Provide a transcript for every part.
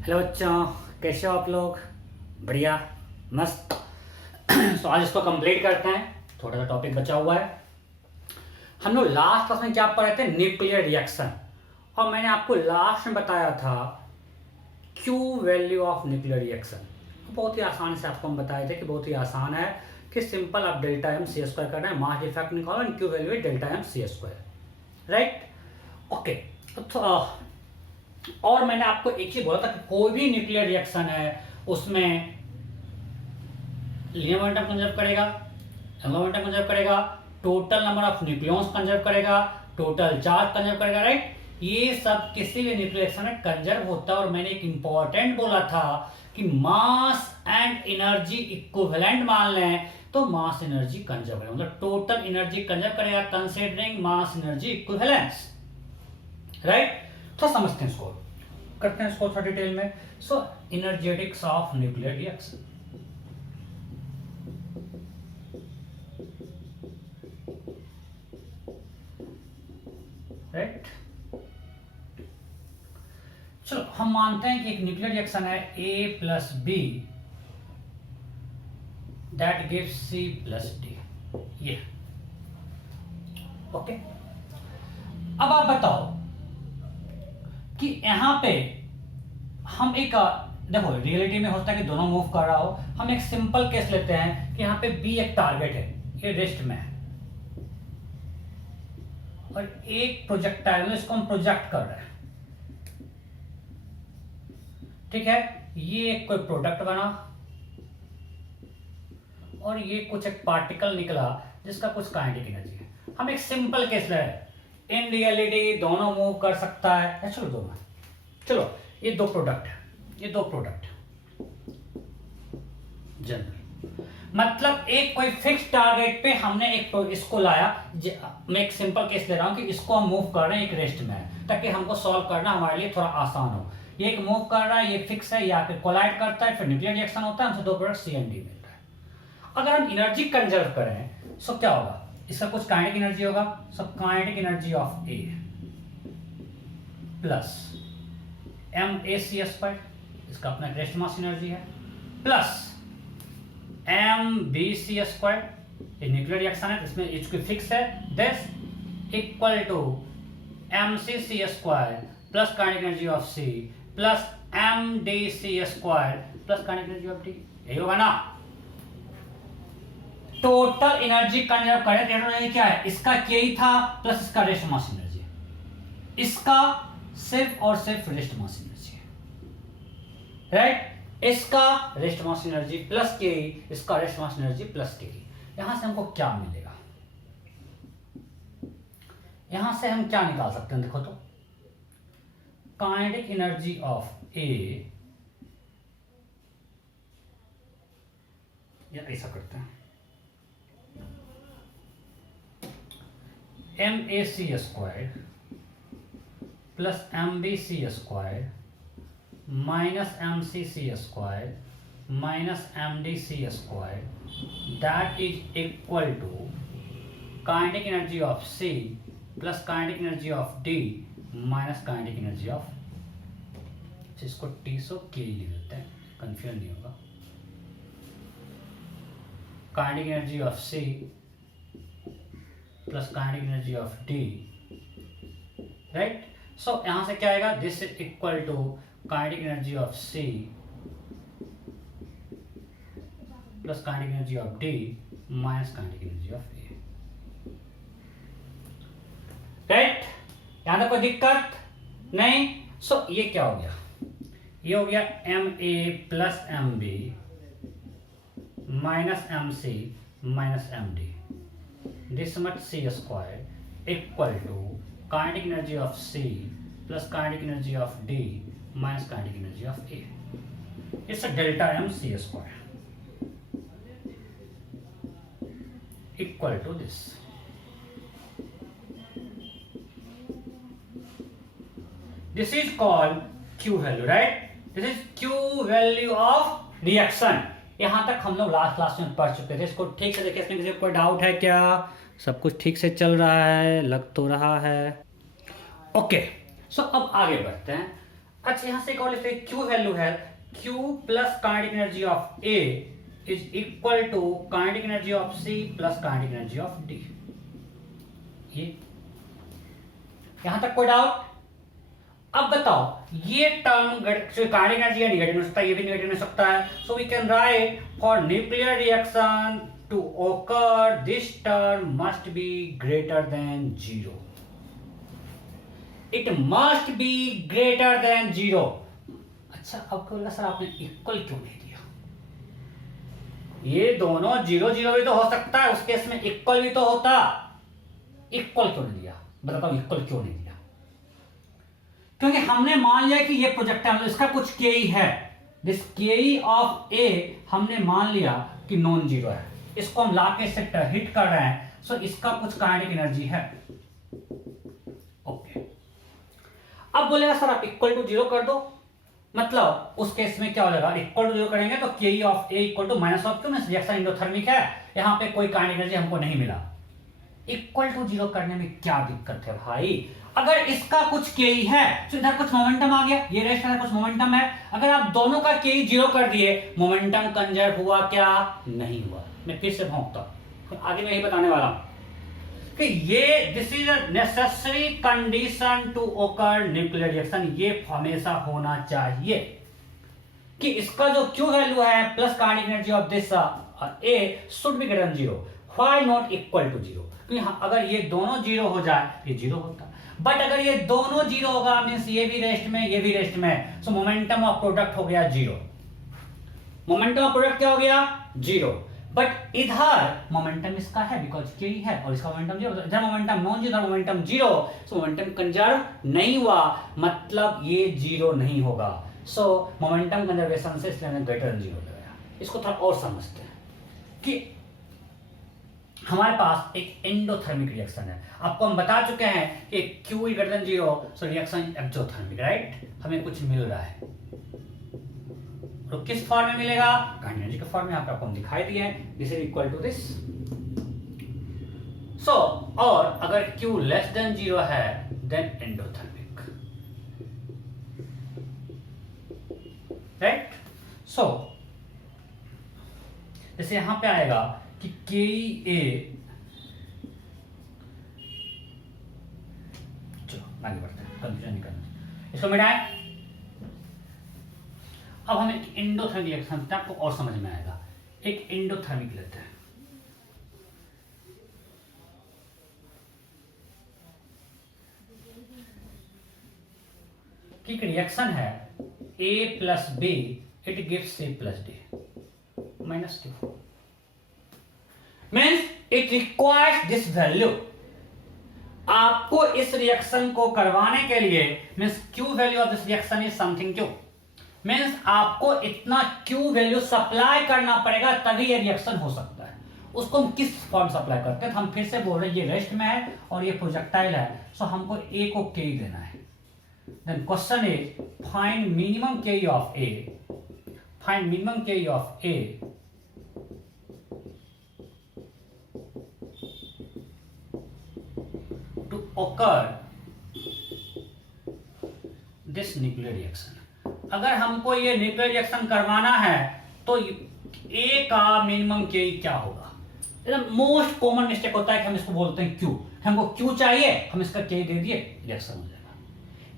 Hello बच्चों, कैसे हो आप लोग? बढ़िया, मस्त। तो आज इसको कंप्लीट करते हैं। थोड़ा सा टॉपिक बचा हुआ है। हम लोग लास्ट क्लास में क्या पढ़ रहे थे? Nuclear reaction. और मैंने आपको लास्ट में बताया था Q value of nuclear reaction. बहुत ही आसान से आपको हम बताए थे कि बहुत ही आसान है कि सिंपल आप डेल्टा एम सी स्क्वायर करना है, मास डिफेक्ट निकालो, क्यू वैल्यू है delta M C square. Right, okay. और मैंने आपको एक चीज बोला था कि कोई भी न्यूक्लियर रिएक्शन है उसमें लीनियर मोमेंटम कंजर्व करेगा, एंगुलर मोमेंटम कंजर्व करेगा, total number of nucleons conserve करेगा, टोटल चार्ज कंजर्व करेगा। राइट, ये सब किसी भी न्यूक्लियर रिएक्शन में कंजर्व होता है। और मैंने एक इंपॉर्टेंट बोला था कि मास एंड एनर्जी इक्विवेलेंट मान लें तो मास एनर्जी कंजर्व करेगा, मतलब टोटल एनर्जी कंजर्व करेगा considering mass energy equivalence. Right, तो समझते हैं, इसको करते हैं इसको थोड़ा डिटेल में। So energetics of nuclear reaction. Right, चलो हम मानते हैं कि एक न्यूक्लियर रिएक्शन है A plus B that gives C plus D. ये ओके। अब आप बताओ कि यहां पे हम एक देखो, रियलिटी में होता है कि दोनों मूव कर रहा हो। हम एक सिंपल केस लेते हैं कि यहां पे बी एक टारगेट है, ये रेस्ट में है, और एक प्रोजेक्टाइल, इसको हम प्रोजेक्ट कर रहे हैं। ठीक है, ये कोई प्रोडक्ट बना और ये कुछ एक पार्टिकल निकला जिसका कुछ काइनेटिक एनर्जी है। हम एक सिंपल केस ले रहे हैं। इन रियलिटी दोनों मूव कर सकता है। चलो दोनों, चलो ये दो प्रोडक्ट है, ये दो प्रोडक्ट जनरल, मतलब एक कोई फिक्स टारगेट पे हमने एक इसको लाया। मैं एक सिंपल केस ले रहा हूं कि इसको हम मूव कर रहे हैं, एक रेस्ट में है, ताकि हमको सॉल्व करना हमारे लिए थोड़ा आसान हो। ये एक मूव कर रहा है, ये फिक्स है, ये आके कोलाइड करता है, फिर न्यूक्लियर रिएक्शन होता है, हमसे दो प्रोडक्ट सी एंड डी मिलता है। अगर हम एनर्जी कंजर्व करें सो क्या होगा? इसका कुछ काइनेटिक एनर्जी होगा, सब kinetic energy of A plus M A C square, इसका अपना रेस्ट मास एनर्जी है, plus M B C square, ये न्यूक्लियर रिएक्शन है, इसमें एच की फिक्स है, this equal to M C C square plus kinetic energy of C plus M D C square plus kinetic energy of D. यही होगा ना? Total energy conserve करें, energy क्या है? इसका के ही था प्लस इसका रेस्ट मास एनर्जी, इसका सिर्फ और सिर्फ रेस्ट मास एनर्जी है। राइट, इसका रेस्ट मास एनर्जी प्लस के, इसका रेस्ट मास एनर्जी प्लस के। यहां से हमको क्या मिलेगा? यहां से हम क्या निकाल सकते हैं? देखो तो, काइनेटिक एनर्जी ऑफ ए, या ऐसा करते हैं, M A C square plus M B C square minus M C C square minus M D C square that is equal to kinetic energy of C plus kinetic energy of D minus kinetic energy of, इसको टी सो के लिख देते हैं, confusion नहीं होगा। Kinetic energy of C plus kinetic energy of D. Right, so यहां से क्या आएगा? This is equal to kinetic energy of C plus kinetic energy of D minus kinetic energy of A. Right, यहां तक कोई दिक्कत नहीं? सो ये क्या हो गया? ये हो गया M A plus M B minus M C minus M D, this much C square equal to kinetic energy of C plus kinetic energy of D minus kinetic energy of A. It's delta M C square equal to this. This is called Q value. Right, this is Q value of reaction. यहां तक हम लोग last class में पढ़ चुके थे। इसको ठीक से देखिए, इसमें किसी को कोई डाउट है क्या? सब कुछ ठीक से चल रहा है, लग तो रहा है। ओके, सो अब आगे बढ़ते हैं। अच्छा यहां से एक और लिखते हैं, क्यू वैल्यू है Q plus kinetic energy of A is equal to kinetic energy of C plus kinetic energy of D। ये यहां तक कोई डाउट? अब बताओ ये टर्म काइनेटिक एनर्जी नेगेटिव हो सकता है, ये भी नेगेटिव हो सकता है। So we can write for nuclear reaction to occur this term must be greater than 0। It must be greater than 0। अच्छा अब क्या बोलेगा सर आपने इक्वल क्यों नहीं दिया? ये दोनों 0 0 भी तो हो सकता है, उस केस में इक्वल भी तो होता। इक्वल क्यों नहीं दिया? बताता हूं इक्वल क्यों नहीं दिया। क्योंकि हमने मान लिया कि ये प्रोजेक्टाइल इसका कुछ के है, दिस के ऑफ ए हमने मान लिया कि नॉन जीरो है, इसको हम लाके से हिट कर रहे हैं, सो इसका कुछ काइनेटिक एनर्जी है। ओके अब बोलेगा सर आप इक्वल टू 0 कर दो, मतलब उस केस में क्या हो जाएगा, इक्वल टू 0 करेंगे तो K of A equal to minus of Q, reaction endothermic है, यहां पे कोई काइनेटिक एनर्जी हमको नहीं मिला। इक्वल टू 0 करने में क्या दिक्कत है भाई? अगर इसका कुछ के है तो इधर कुछ मोमेंटम आ गया, ये रेस्ट का कुछ मोमेंटम है, अगर आप दोनों का के 0 कर दिए मोमेंटम कंजर्व हुआ क्या? नहीं हुआ। मैं फिर से भौंकता हूं, आगे मैं यही बताने वाला हूं कि ये this is a necessary condition to occur nuclear reaction. ये हमेशा होना चाहिए कि इसका जो क्यू वैल्यू है plus kinetic energy of this A should be greater than 0। Why not equal to 0? अगर ये दोनों 0 हो जाए ये 0 होता, बट अगर ये दोनों 0 होगा मींस ये भी रेस्ट में ये भी रेस्ट में, सो मोमेंटम ऑफ प्रोडक्ट हो गया 0। मोमेंटम ऑफ प्रोडक्ट क्या हो गया? 0। बट इधर मोमेंटम इसका है बिकॉज के है और इसका मोमेंटम 0, इधर मोमेंटम नॉन जीरो, मोमेंटम 0, सो मोमेंटम कंजर्व नहीं हुआ, मतलब ये 0 नहीं होगा। सो मोमेंटम कंजर्वेशन से इसलिए ग्रेटर देन 0 लगाया। इसको थोड़ा और समझते हैं कि हमारे पास एक एंडोथर्मिक रिएक्शन है, आपको हम बता चुके हैं कि Q greater than 0, so reaction exothermic, right? हमें कुछ मिल रहा है, तो किस फॉर्म में मिलेगा? काइनेटिक एनर्जी के फॉर्म में। आपको हम दिखाई दिए हैं, this is equal to this. So और अगर Q लेस देन 0 है देन एंडोथर्मिक, राइट? सो जैसे यहां पे आएगा कि के ए, चलो आगे बढ़ते हैं, कंफ्यूजन नहीं करना, इसको मिटाएं। अब हम एक एंडोथर्मिक रिएक्शन आपको और समझ में आएगा। एक एंडोथर्मिक लेते हैं, कि एक रिएक्शन है A plus B, it gives C plus D -2, means it requires this value. आपको इस रिएक्शन को करवाने के लिए means Q value of this reaction is something Q, means आपको इतना Q वैल्यू सप्लाई करना पड़ेगा तभी ये रिएक्शन हो सकता है। उसको हम किस फॉर्म सप्लाई करते हैं? हम फिर से बोल रहे हैं ये रेस्ट में है और ये प्रोजेक्टाइल है, सो हमको A को K देना है। Then question is find minimum K of A, find minimum K of A to occur this nuclear reaction। अगर हमको ये न्यूक्लियर रिएक्शन करवाना है तो A का मिनिमम K क्या होगा? मोस्ट कॉमन मिस्टेक होता है कि हम इसको बोलते हैं Q, हमको Q चाहिए, हम इसका K दे दिए, रिएक्शन हो जाएगा।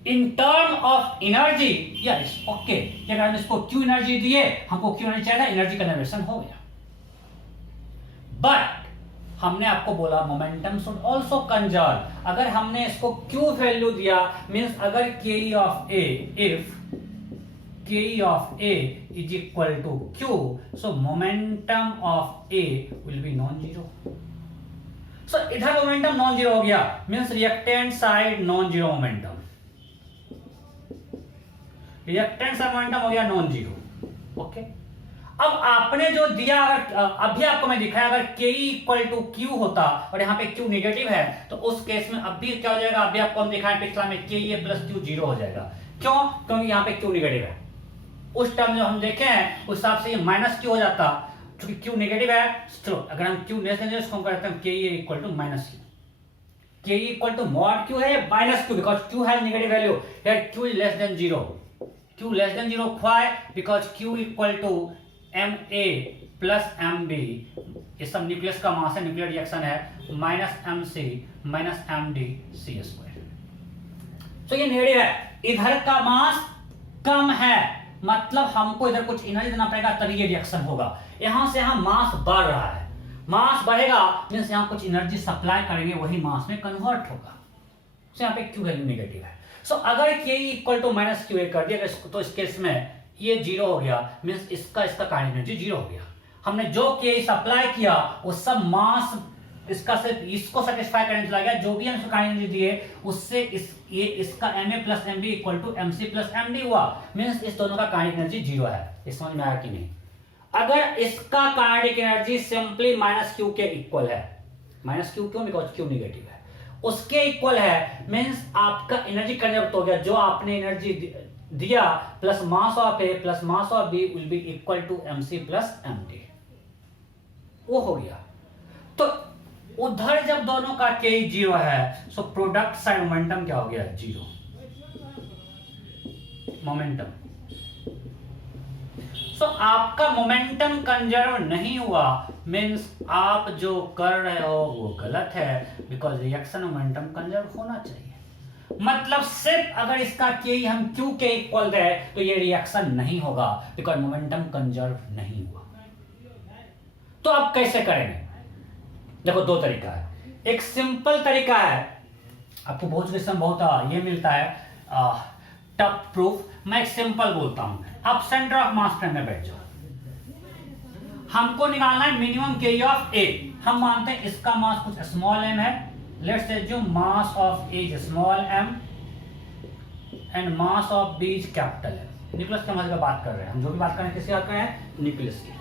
In term of energy yes okay, अगर हम इसको Q एनर्जी दिए, हमको Q एनर्जी चाहिए, एनर्जी कंजर्वेशन हो गया। बट हमने आपको बोला मोमेंटम शुड आल्सो कंजर्व। अगर हमने इसको Q वैल्यू दिया मींस अगर Ke of A, if Ke of A is equal to Q, so momentum of A will be non zero. So इधर मोमेंटम नॉन जीरो हो गया means reactant side non zero momentum, reactant side momentum हो गया non zero. Okay अब आपने जो दिया, अभी आपको मैं दिखाया, अगर Ke इक्वल टू Q होता और यहाँ पे Q नेगेटिव है तो उस केस में अब भी क्या हो जाएगा? अभी आपको हम दिखाएं पिछला में Ke प्लस Q 0 हो जाएगा। क्यों? क्योंकि यहाँ पे Q नेगेटिव है। उस टर्म जो हम देखे हैं उस हिसाब से ये माइनस Q हो जाता, क्योंकि Q नेगेटिव है। चलो अगर हम Q लेस दें इसको हम करते हैं Ke equal to minus Q, Ke equal to mod Q है minus Q because Q has negative value, here Q is less than 0, Q less than 0 why? Because Q equal to Ma plus Mb, ये सब nucleus का मास है, nuclear reaction है, minus Mc minus Md C square. तो ये negative है, इधर का मास कम है, मतलब हमको इधर कुछ एनर्जी देना पड़ेगा तभी ये रिएक्शन होगा। यहां से यहां मास बढ़ रहा है, मास बढ़ेगा मींस यहां कुछ एनर्जी सप्लाई करेंगे, वही मास में कन्वर्ट होगा। तो यहाँ पे Q वैल्यू नेगेटिव है। सो अगर K equal to minus Q A कर दिया तो इस केस में ये जीरो हो गया, मींस इसका काइनेटिक एनर्जी जीरो हो गया। हमने जो K सप्लाई किया वो सब मास इसका सिर्फ इसको सेटिस्फाई करने चला गया, जो भी हम काइनेटिक एनर्जी दिए उससे ये इसका Ma plus Mb equal to Mc plus Md हुआ, मींस इस दोनों का काइनेटिक एनर्जी जीरो है। इस समझ में आया कि नहीं? अगर इसका kinetic energy simply minus Q के इक्वल है, माइनस क्यू क्यों? बिकॉज क्यू नेगेटिव है, उसके इक्वल है, मींस आपका एनर्जी कंजर्व हो गया। जो आपने एनर्जी दिया plus mass of A plus mass of B will be equal to Mc plus Md, वो हो गया। तो उधर जब दोनों का K जीरो है, सो प्रोडक्ट साइड मोमेंटम क्या हो गया? Zero momentum. सो आपका मोमेंटम कंजर्व नहीं हुआ, मींस आप जो कर रहे हो वो गलत है, बिकॉज रिएक्शन मोमेंटम कंजर्व होना चाहिए। मतलब सिर्फ अगर इसका K हम Q के इक्वल दे तो ये रिएक्शन नहीं होगा, बिकॉज मोमेंटम कंजर्व नहीं हुआ। तो अब कैसे करेंगे? देखो दो तरीका है। एक सिंपल तरीका है, आपको बहुत क्वेश्चन बहुत ये मिलता है टफ प्रूफ। मैं एक सिंपल बोलता हूं, आप सेंटर ऑफ मास फ्रेम में बैठ जाओ, हमको निकालना है मिनिमम K ऑफ A। हम मानते हैं इसका मास कुछ स्मॉल m है, let's assume mass of A is small m and mass of B is capital M। Nucleus के मास की बात कर रहे हैं हम, जो भी बात कर रहे हैं किसकी बात कर रहे हैं? न्यूक्लियस की।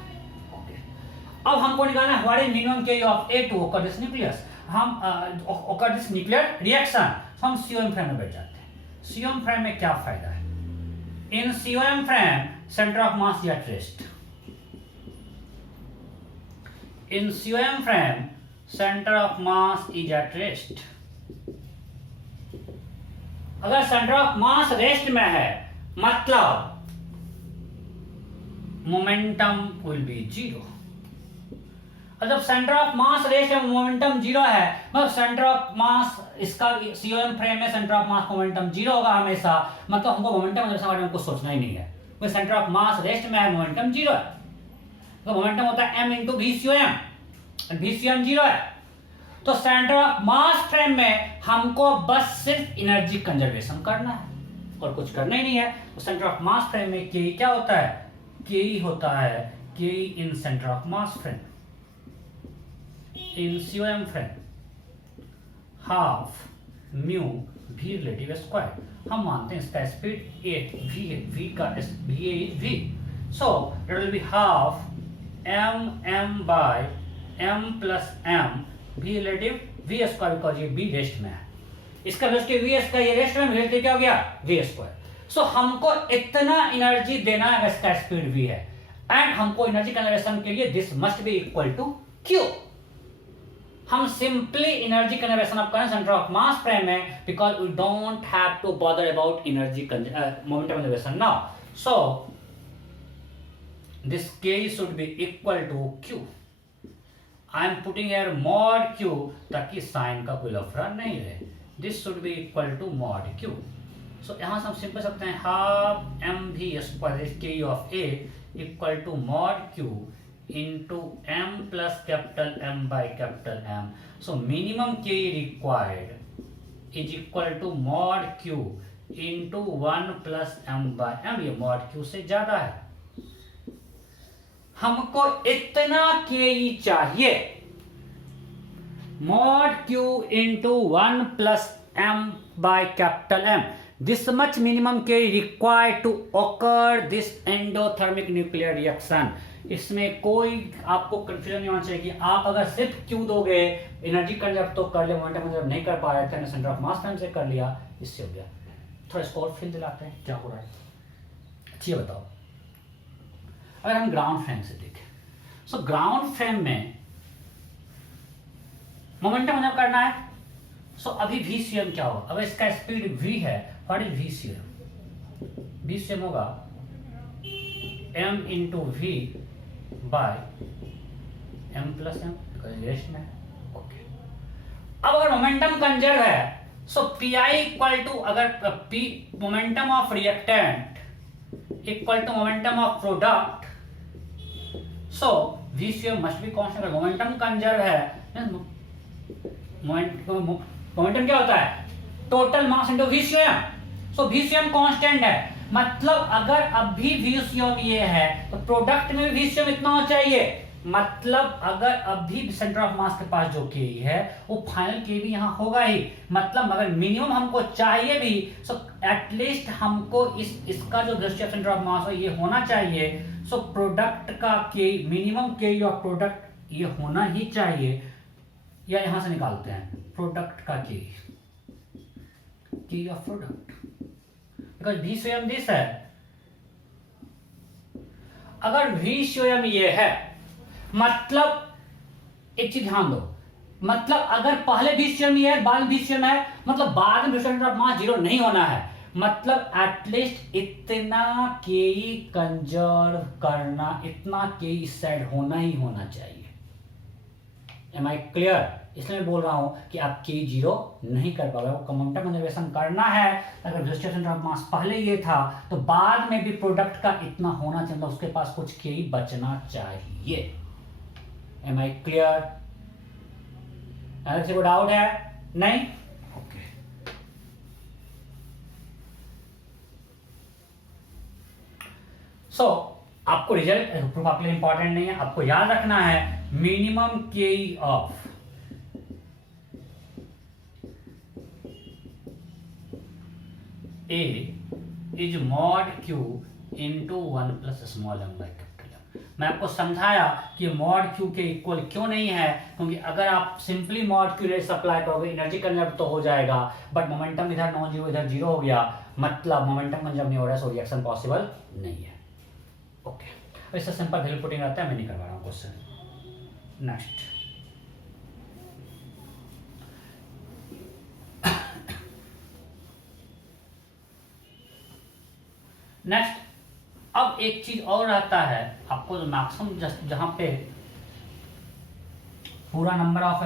अब हमको निकालना है what is minimum K of A to occur this nucleus, हम ओकर दिस न्यूक्लियर रिएक्शन। हम COM फ्रेम में बैठ जाते हैं। COM फ्रेम में क्या फायदा है? इन COM frame centre of mass at rest, in COM frame center of mass is at rest। अगर सेंटर ऑफ मास रेस्ट में है मतलब मोमेंटम विल बी जीरो। और जब सेंटर ऑफ मास रेस्ट में मोमेंटम जीरो है, मतलब सेंटर ऑफ मास इसका COM फ्रेम में centre of mass momentum zero होगा हमेशा, मतलब हमको मोमेंटम के बारे में कुछ सोचना ही नहीं है। सेंटर ऑफ मास रेस्ट में है, मोमेंटम जीरो है, तो मोमेंटम होता है m into VCOM, VCOM zero है। तो सेंटर ऑफ मास फ्रेम में हमको बस सिर्फ एनर्जी कंजर्वेशन करना है और कुछ करना ही नहीं है। तो सेंटर ऑफ मास फ्रेम में K क्या होता है? K होता है K in centre of mass frame in COM frame half mu V relative square. हम मानते हैं इसका स्पीड 8 V का VA is V, so it will be half m by m plus m V relative V square, because ये B rest में है, इसका rest के V का ये रेस्ट में रिलेटिव क्या हो गया? V square. सो हमको इतना एनर्जी देना है, इसका स्पीड V है, एंड हमको एनर्जी कंजर्वेशन के लिए this must be equal to Q। हम सिंपली एनर्जी कंजर्वेशन ऑफ करें सेंटर ऑफ मास फ्रेम में, because we don't have to bother about energy momentum conservation now. So this K should be equal to Q। I am putting here mod Q ताकि sign का कोई लफड़ा नहीं रहे। This should be equal to mod Q। So यहाँ से हम simple सकते हैं half mv square K of A equal to mod Q into m plus capital M by capital M। So minimum K required is equal to mod Q into 1 plus M by M। ये mod Q से ज्यादा है, हमको इतना K चाहिए, mod Q into 1 plus M by capital M। This much minimum K required to occur this endothermic nuclear reaction। इसमें कोई आपको कंफ्यूजन नहीं होना चाहिए कि आप अगर सिर्फ Q दोगे एनर्जी कंजर्व तो कर लिया, मोमेंटम कंजर्व नहीं कर पा रहे थे, सेंटर ऑफ मास फ्रेम से कर लिया, इससे हो गया। थोड़ा इसको और फिल दिलाते हैं क्या हो रहा है, अच्छी बताओ। अगर हम ग्राउंड फ्रेम से देखें, सो ग्राउंड फ्रेम में मोमेंटम कंजर्व करना है, सो अभी VCOM क्या होगा? अगर इसका स्पीड V है, व्हाट इज VCOM? VCM होगा m into V by m plus M, relation है। ओके, अब अगर मोमेंटम कंजर्व है सो PI इक्वल टू, अगर P momentum of reactant equal to momentum of product, so VCM must be constant. अगर momentum conserve है, momentum क्या होता है? Total mass into VCM। सो VCM कांस्टेंट है, मतलब अगर अब भी VCM ये है तो प्रोडक्ट में भी VCM इतना होना चाहिए। मतलब अगर अब भी सेंटर ऑफ मास के पास जो के है वो फाइनल के भी यहां होगा ही। मतलब अगर मिनिमम हमको चाहिए भी सो एटलीस्ट हमको इसका जो दृष्टि सेंटर ऑफ मास है ये होना चाहिए। सो प्रोडक्ट का के मिनिमम के ऑफ प्रोडक्ट ये होना ही चाहिए, या यहां से निकालते हैं प्रोडक्ट का के of product, because VCM this है। अगर VCM ये है मतलब एक चीज ध्यान दो, मतलब अगर पहले VCM ये है बाद में VCM है, मतलब बाद में सेंटर ऑफ मास जीरो नहीं होना है। मतलब एटलीस्ट इतना के कंजर्व करना, इतना के इस साइड होना ही होना चाहिए। Am I clear? इसलिए मैं बोल रहा हूं कि आप के जीरो नहीं कर पाओगे, आपको मोमेंटम कंजर्वेशन करना है। अगर सेंटर ऑफ मास पहले ये था तो बाद में भी प्रोडक्ट का इतना होना चाहिए, उसके पास कुछ के बचना चाहिए। Am I clear? किसी को डाउट है? नहीं? ओके, सो आपको रिजल्ट प्रूफ आपके लिए इंपॉर्टेंट नहीं है, आपको याद रखना है minimum K of A is mod Q into 1 plus small M by capital M. मैं आपको समझाया कि मॉड Q के इक्वल क्यों नहीं है, क्योंकि अगर आप simply mod Q rate supply करोगे एनर्जी कंजर्व तो हो जाएगा, बट मोमेंटम इधर नॉन जीरो इधर जीरो हो गया, मतलब मोमेंटम कंजर्व नहीं हो रहा है, सो रिएक्शन पॉसिबल नहीं है। ओके, इससे सिंपल वैल्यू पुटिंग रहता है, मैं नहीं करवा रहा हूँ क्वेश्चन। नेक्स्ट, अब एक चीज और रहता है, आपको जो मैक्सिमम जहां पे पूरा नंबर ऑफ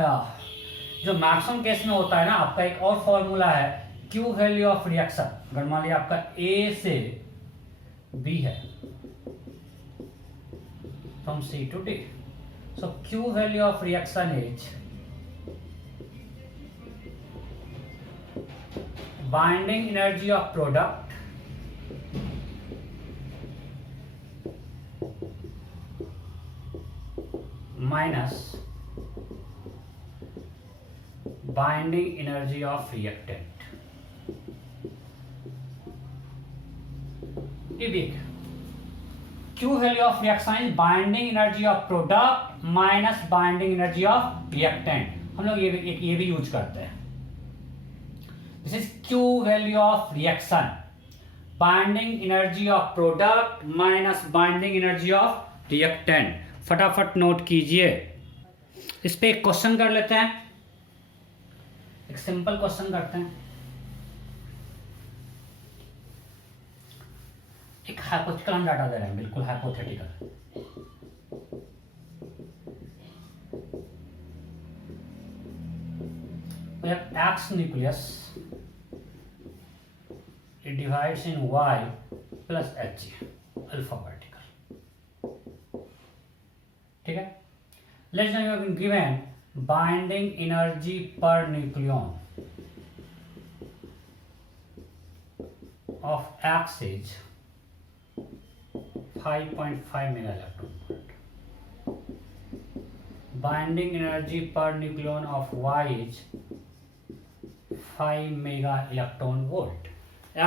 जो मैक्सिमम केस में होता है ना, आपका एक और फॉर्मूला है क्यू वैल्यू ऑफ रिएक्शन। अगर मान लिया आपका ए से बी है from C to D, so Q value of reaction is binding energy of product minus binding energy of reactant। ये भी Q value of reaction is binding energy of product minus binding energy of reactant। हम लोग ये भी use करते हैं। This is Q value of reaction, binding energy of product minus binding energy of reactant। फटाफट note कीजिए। इस पे एक क्वेश्चन कर लेते हैं, एक सिंपल क्वेश्चन करते हैं। एक हाइपोथेटिकल हम डाटा दे रहे हैं, बिल्कुल hypothetical. X nucleus it divides in Y plus H alpha particle, ठीक है। Let's say you have been given binding energy per nucleon of X is 5.5 mega electron volt, binding energy per nucleon of Y is 5 mega electron volt।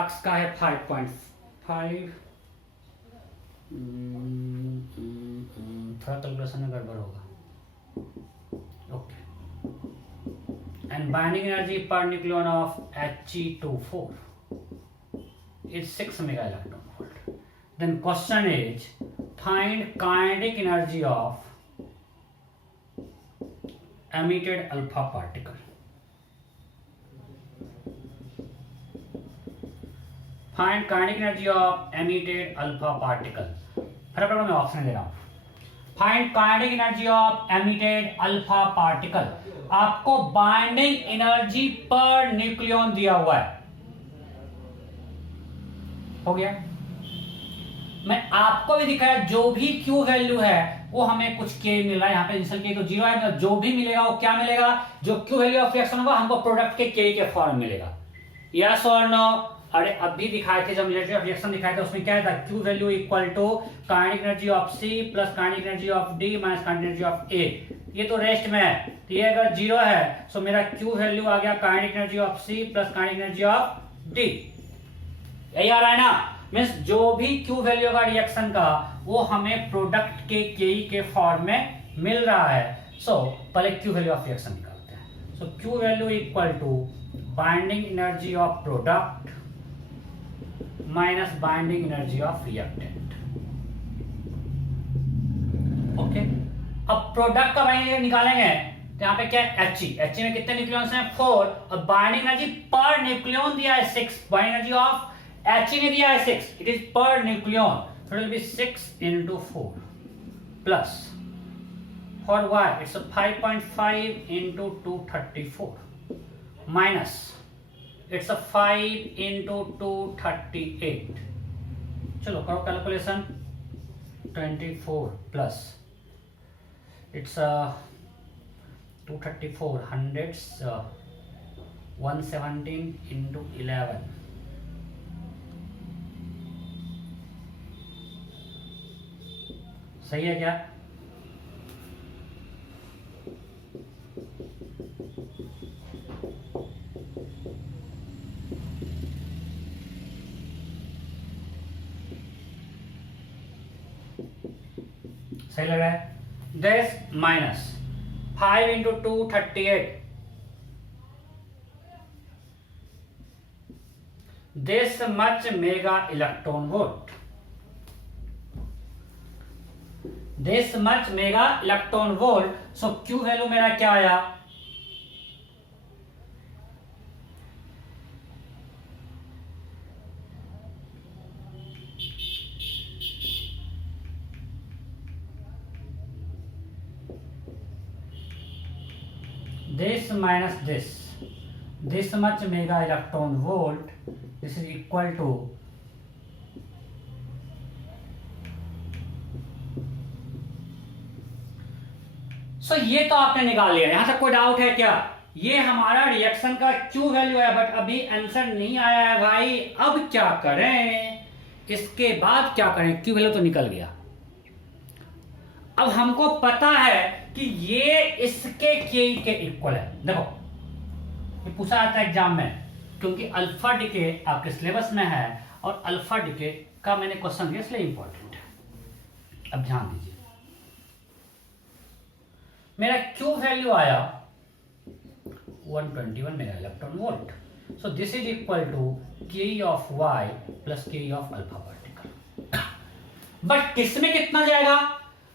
X का है 5.5, थोड़ा calculation में गड़बड़ होगा। Okay, and binding energy per nucleon of He24 is 6 mega electron volt। Then question is find kinetic energy of emitted alpha particle। Find kinetic energy of emitted alpha particle. फटाफट मैं option दे रहा हूं। Find kinetic energy of emitted alpha particle. आपको binding energy per nucleon दिया हुआ है, हो गया। मैं आपको भी दिखाया जो भी क्यू वैल्यू है वो हमें कुछ के मिल रहा है, यहाँ पे इनिशियल के तो 0 है, मतलब जो भी मिलेगा वो क्या मिलेगा, जो क्यू वैल्यू ऑफ रिएक्शन होगा हमको प्रोडक्ट के फॉर्म में मिलेगा। यस और नो? अरे अभी दिखाए थे जब रिएक्शन दिखाए थे उसमें क्या था, Q value equal to kinetic energy of C plus kinetic energy of D minus kinetic energy of A. ये तो रेस्ट में है, तो ये अगर 0 है तो मेरा क्यू वैल्यू आ गया kinetic energy of C plus kinetic energy of D. यही आ रहा है ना? मीन्स जो भी क्यू वैल्यू का रिएक्शन का वो हमें प्रोडक्ट के फॉर्म में मिल रहा है। सो पहले क्यू वैल्यू ऑफ रिएक्शन निकालते हैं। So Q value equal to binding energy of product minus binding energy of reactant. Okay, अब प्रोडक्ट का बाइंडिंग निकालेंगे तो यहाँ पे क्या है, He में कितने न्यूक्लियॉन्स हैं 4 और बाइंडिंग एनर्जी पर न्यूक्लियन दिया है 6। बाइंडिंग एनर्जी ऑफ He ने दिया है 6, it is per nucleon, so it will be 6 into 4 plus for y it's a 5.5 into 234 minus it's a 5 into 238। चलो करो calculation. 24 plus it's a 234 hundreds 117 into 11। सही है क्या? सही लग रहा है? This minus 5 into 238, this much mega electron volt, this much mega electron volt। so Q value मेरा क्या आया, this minus this much mega electron volt, this is equal to ये तो आपने निकाल लिया। यहां तक कोई डाउट है क्या? ये हमारा रिएक्शन का क्यू वैल्यू है, बट अभी आंसर नहीं आया है भाई। अब क्या करें, इसके बाद क्या करें? क्यू वैल्यू तो निकल गया। अब हमको पता है कि ये इसके के इक्वल है। देखो ये पूछा जाता है एग्जाम में, क्योंकि अल्फा डीके आपके सिलेबस में है और अल्फा डीके का मैंने क्वेश्चन दिया इसलिए इंपॉर्टेंट है। अब ध्यान दीजिए, मेरा क्यू वैल्यू आया 121 mega electron volt. So this is equal to K of Y plus K of alpha particle. But किसमें कितना जाएगा?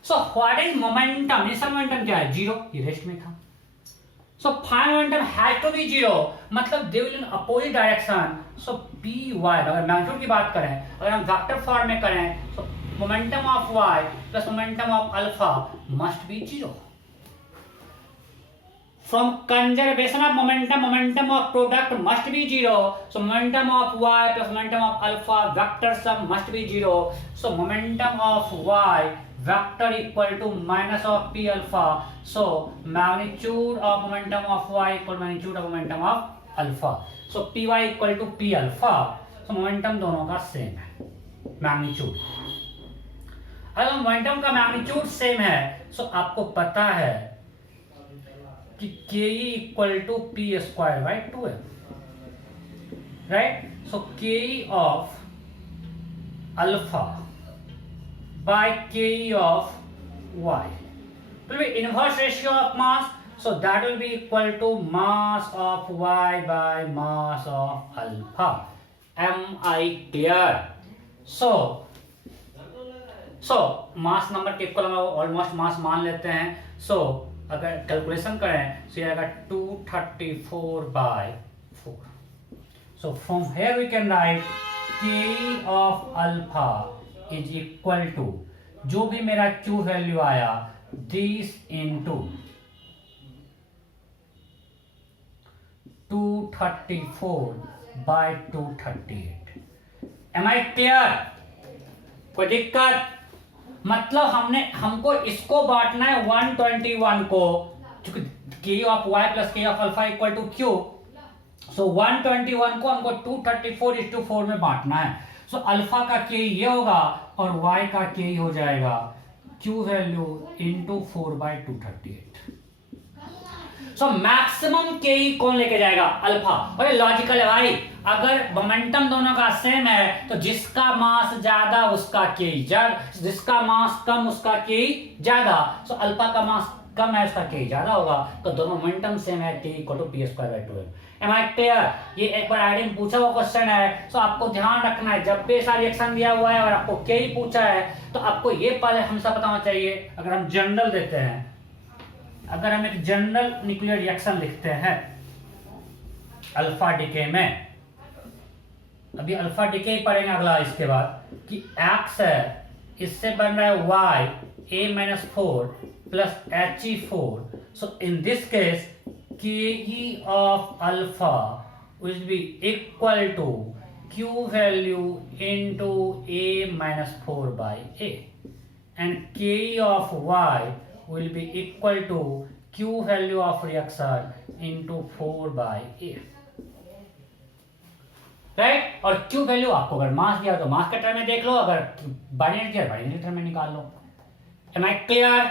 So what is momentum? इनका मोमेंटम क्या है? 0, ये रेस्ट में था। So final momentum has to be 0, मतलब they will in opposite direction. So P Y, अगर मैग्नीट्यूड की बात करें, अगर हम वेक्टर फॉर्म में करें, so momentum of Y plus momentum of alpha must be 0। From conservation of momentum of product must be 0. So momentum of y plus momentum of alpha vector sum must be 0. So momentum of y vector equal to minus of p alpha. So magnitude of momentum of y equal magnitude of momentum of alpha. So py equal to p alpha. So momentum दोनों का same है, magnitude. अगर momentum का magnitude same है, सो आपको पता है कि K equal to P square by 2 है, right? So K of alpha by K of Y will be inverse ratio of mass, so that will be equal to mass of y by mass of alpha. Am I clear? So mass number के equal हम almost मास मान लेते हैं। सो अगर calculation करें तो ये आएगा 234 by 4। So from here we can write K of alpha is equal to, जो भी मेरा Q वैल्यू आया, this into 234 by 238। Am I clear? कोई दिक्कत? मतलब हमको इसको बांटना है 121 को, क्योंकि K of Y plus K of alpha equal to Q. So 121 को हमको 234:4 में बांटना है। सो अल्फा का के ये होगा और वाई का के हो जाएगा Q value into 4/238। So maximum के कौन लेके जाएगा? अल्फा। और ये लॉजिकल है भाई, अगर मोमेंटम दोनों का सेम है तो जिसका मास ज्यादा उसका के ज्यादा, जिसका मास कम उसका के ज्यादा। सो अल्फा का मास कम है, उसका के ज्यादा होगा, तो दोनों मोमेंटम सेम है, K equal to p²/2। Am I clear? ये एक बार आईडी में पूछा हुआ क्वेश्चन है। सो आपको ध्यान रखना है, जब भी ऐसा रिएक्शन दिया हुआ है और आपको के ही पूछा है तो आपको ये पहले हमेशा पता होना चाहिए। अगर हम जनरल देते हैं, अगर हम एक जनरल न्यूक्लियर रिएक्शन लिखते हैं अल्फा डीके में, अभी अल्फा डीके पढ़ेंगे अगला इसके बाद, कि एक्स है, इससे बन रहा है Y a-4 plus He4। So in this case K of alpha will be equal to Q value into a-4/a and K of Y will be equal to Q value of reaction into 4/A, right? और Q value आपको अगर मास दिया तो मास के term में देख लो, अगर binary दिया बाइनरी टर्म में निकाल लो। M I clear?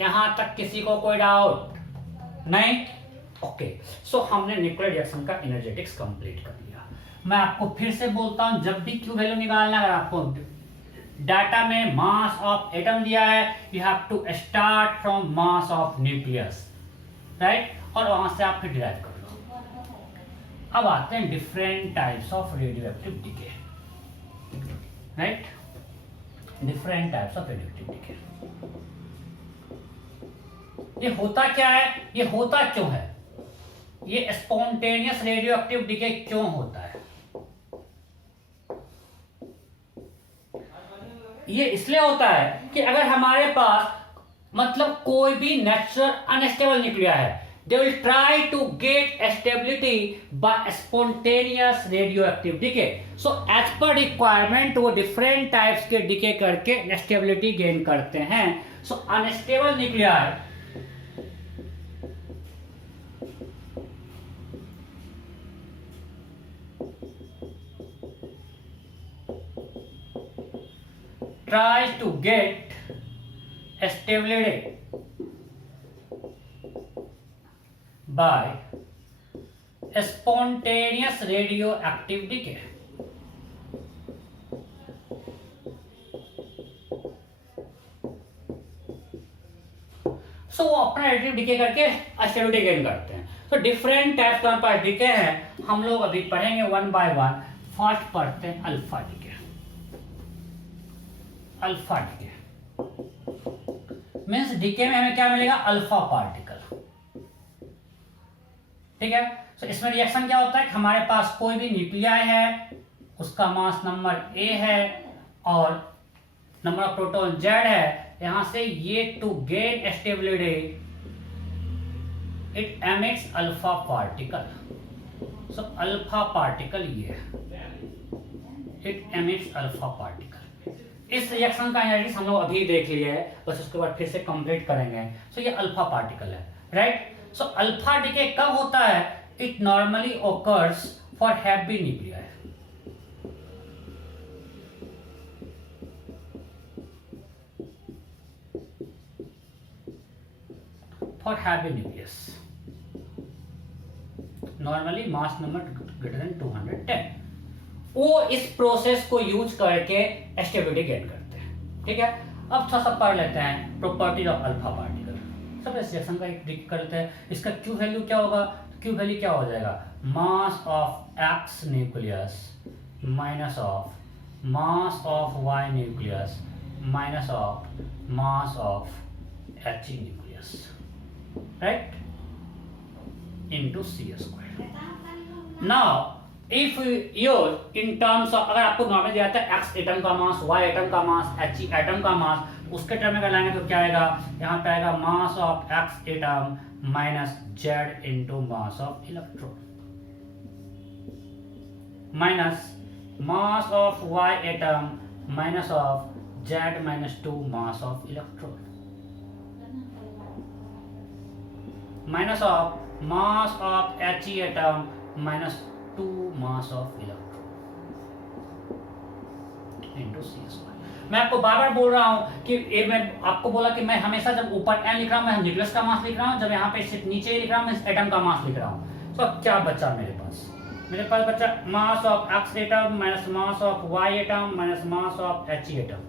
यहां तक किसी को कोई डाउट नहीं? ओके, सो हमने न्यूक्लियर रिएक्शन का एनर्जेटिक्स कंप्लीट कर लिया। मैं आपको फिर से बोलता हूं, जब भी Q वैल्यू निकालना, अगर आपको डाटा में मास ऑफ एटम दिया है, you have to start from mass of nucleus, right? और वहां से आप फिर डिराइव कर लो। अब आते हैं different types of radioactive decay, right? Different types of radioactive decay. ये होता क्या है, ये होता क्यों है, ये स्पॉन्टेनियस रेडियो एक्टिव डीके क्यों होता है? ये इसलिए होता है कि अगर हमारे पास मतलब कोई भी नेचुरल अनस्टेबल न्यूक्लिया है, they will try to get stability by spontaneous radioactive decay. So as per requirement वो डिफरेंट टाइप्स के डीके करके स्टेबिलिटी गेन करते हैं। So unstable nuclei tries to get stability by spontaneous radioactive decay. So वो अपना radio decay करके stability gain करते हैं। तो डिफरेंट टाइप्स का पास डीके हैं, हम लोग अभी पढ़ेंगे वन बाय वन। फर्स्ट पढ़ते हैं alpha decay. Alpha decay means decay में हमें क्या मिलेगा? अल्फा पार्टिकल, ठीक है? तो इसमें रिएक्शन क्या होता है कि हमारे पास कोई भी न्यूक्लियाई है, उसका मास नंबर ए है और नंबर ऑफ प्रोटॉन जेड है। यहां से ये to gain stability it emits alpha particle. So alpha particle ये इट एमिट्स अल्फा पार्टिकल। इस रिएक्शन का एनर्जी हम लोग अभी देख लिए है, बस उसके बाद फिर से कंप्लीट करेंगे। सो ये अल्फा पार्टिकल है, राइट? सो अल्फा डीके कब होता है? It normally occurs for heavy nuclei. For heavy nucleus normally mass number greater than 210, वो इस प्रोसेस को यूज करके स्टेबिलिटी गेन करते हैं, ठीक है? अब थोड़ा सा पढ़ लेते हैं प्रॉपर्टीज ऑफ अल्फा पार्टिकल। सब इस रिएक्शन का एक ट्रिक करते हैं। इसका क्यू वैल्यू क्या होगा? क्यू वैल्यू क्या हो जाएगा? Mass of X nucleus minus of mass of Y nucleus minus of mass of H nucleus, right? Into C square. Now if your in terms of, अगर आपको नॉर्मल दिया जाता है एक्स एटम का मास, Y atom का मास, H atom का मास, उसके term में अगर लाएंगे तो क्या आएगा, यहाँ पे आएगा mass of X atom minus Z into mass of electron, minus mass of Y atom minus of Z minus 2 mass of electron, minus of mass of H atom minus 2 mass of electron into C square. मैं आपको बार बार बोल रहा हूं कि ये मैं आपको बोला कि मैं हमेशा जब ऊपर n लिख रहा हूं मैं न्यूक्लियस का मास लिख रहा हूं, जब यहाँ पे सिर्फ नीचे लिख रहा हूं मैं एटम का मास लिख रहा हूं। तो अब क्या बचा मेरे पास, मेरे पास बचा mass of X atom minus mass of Y atom minus mass of H atom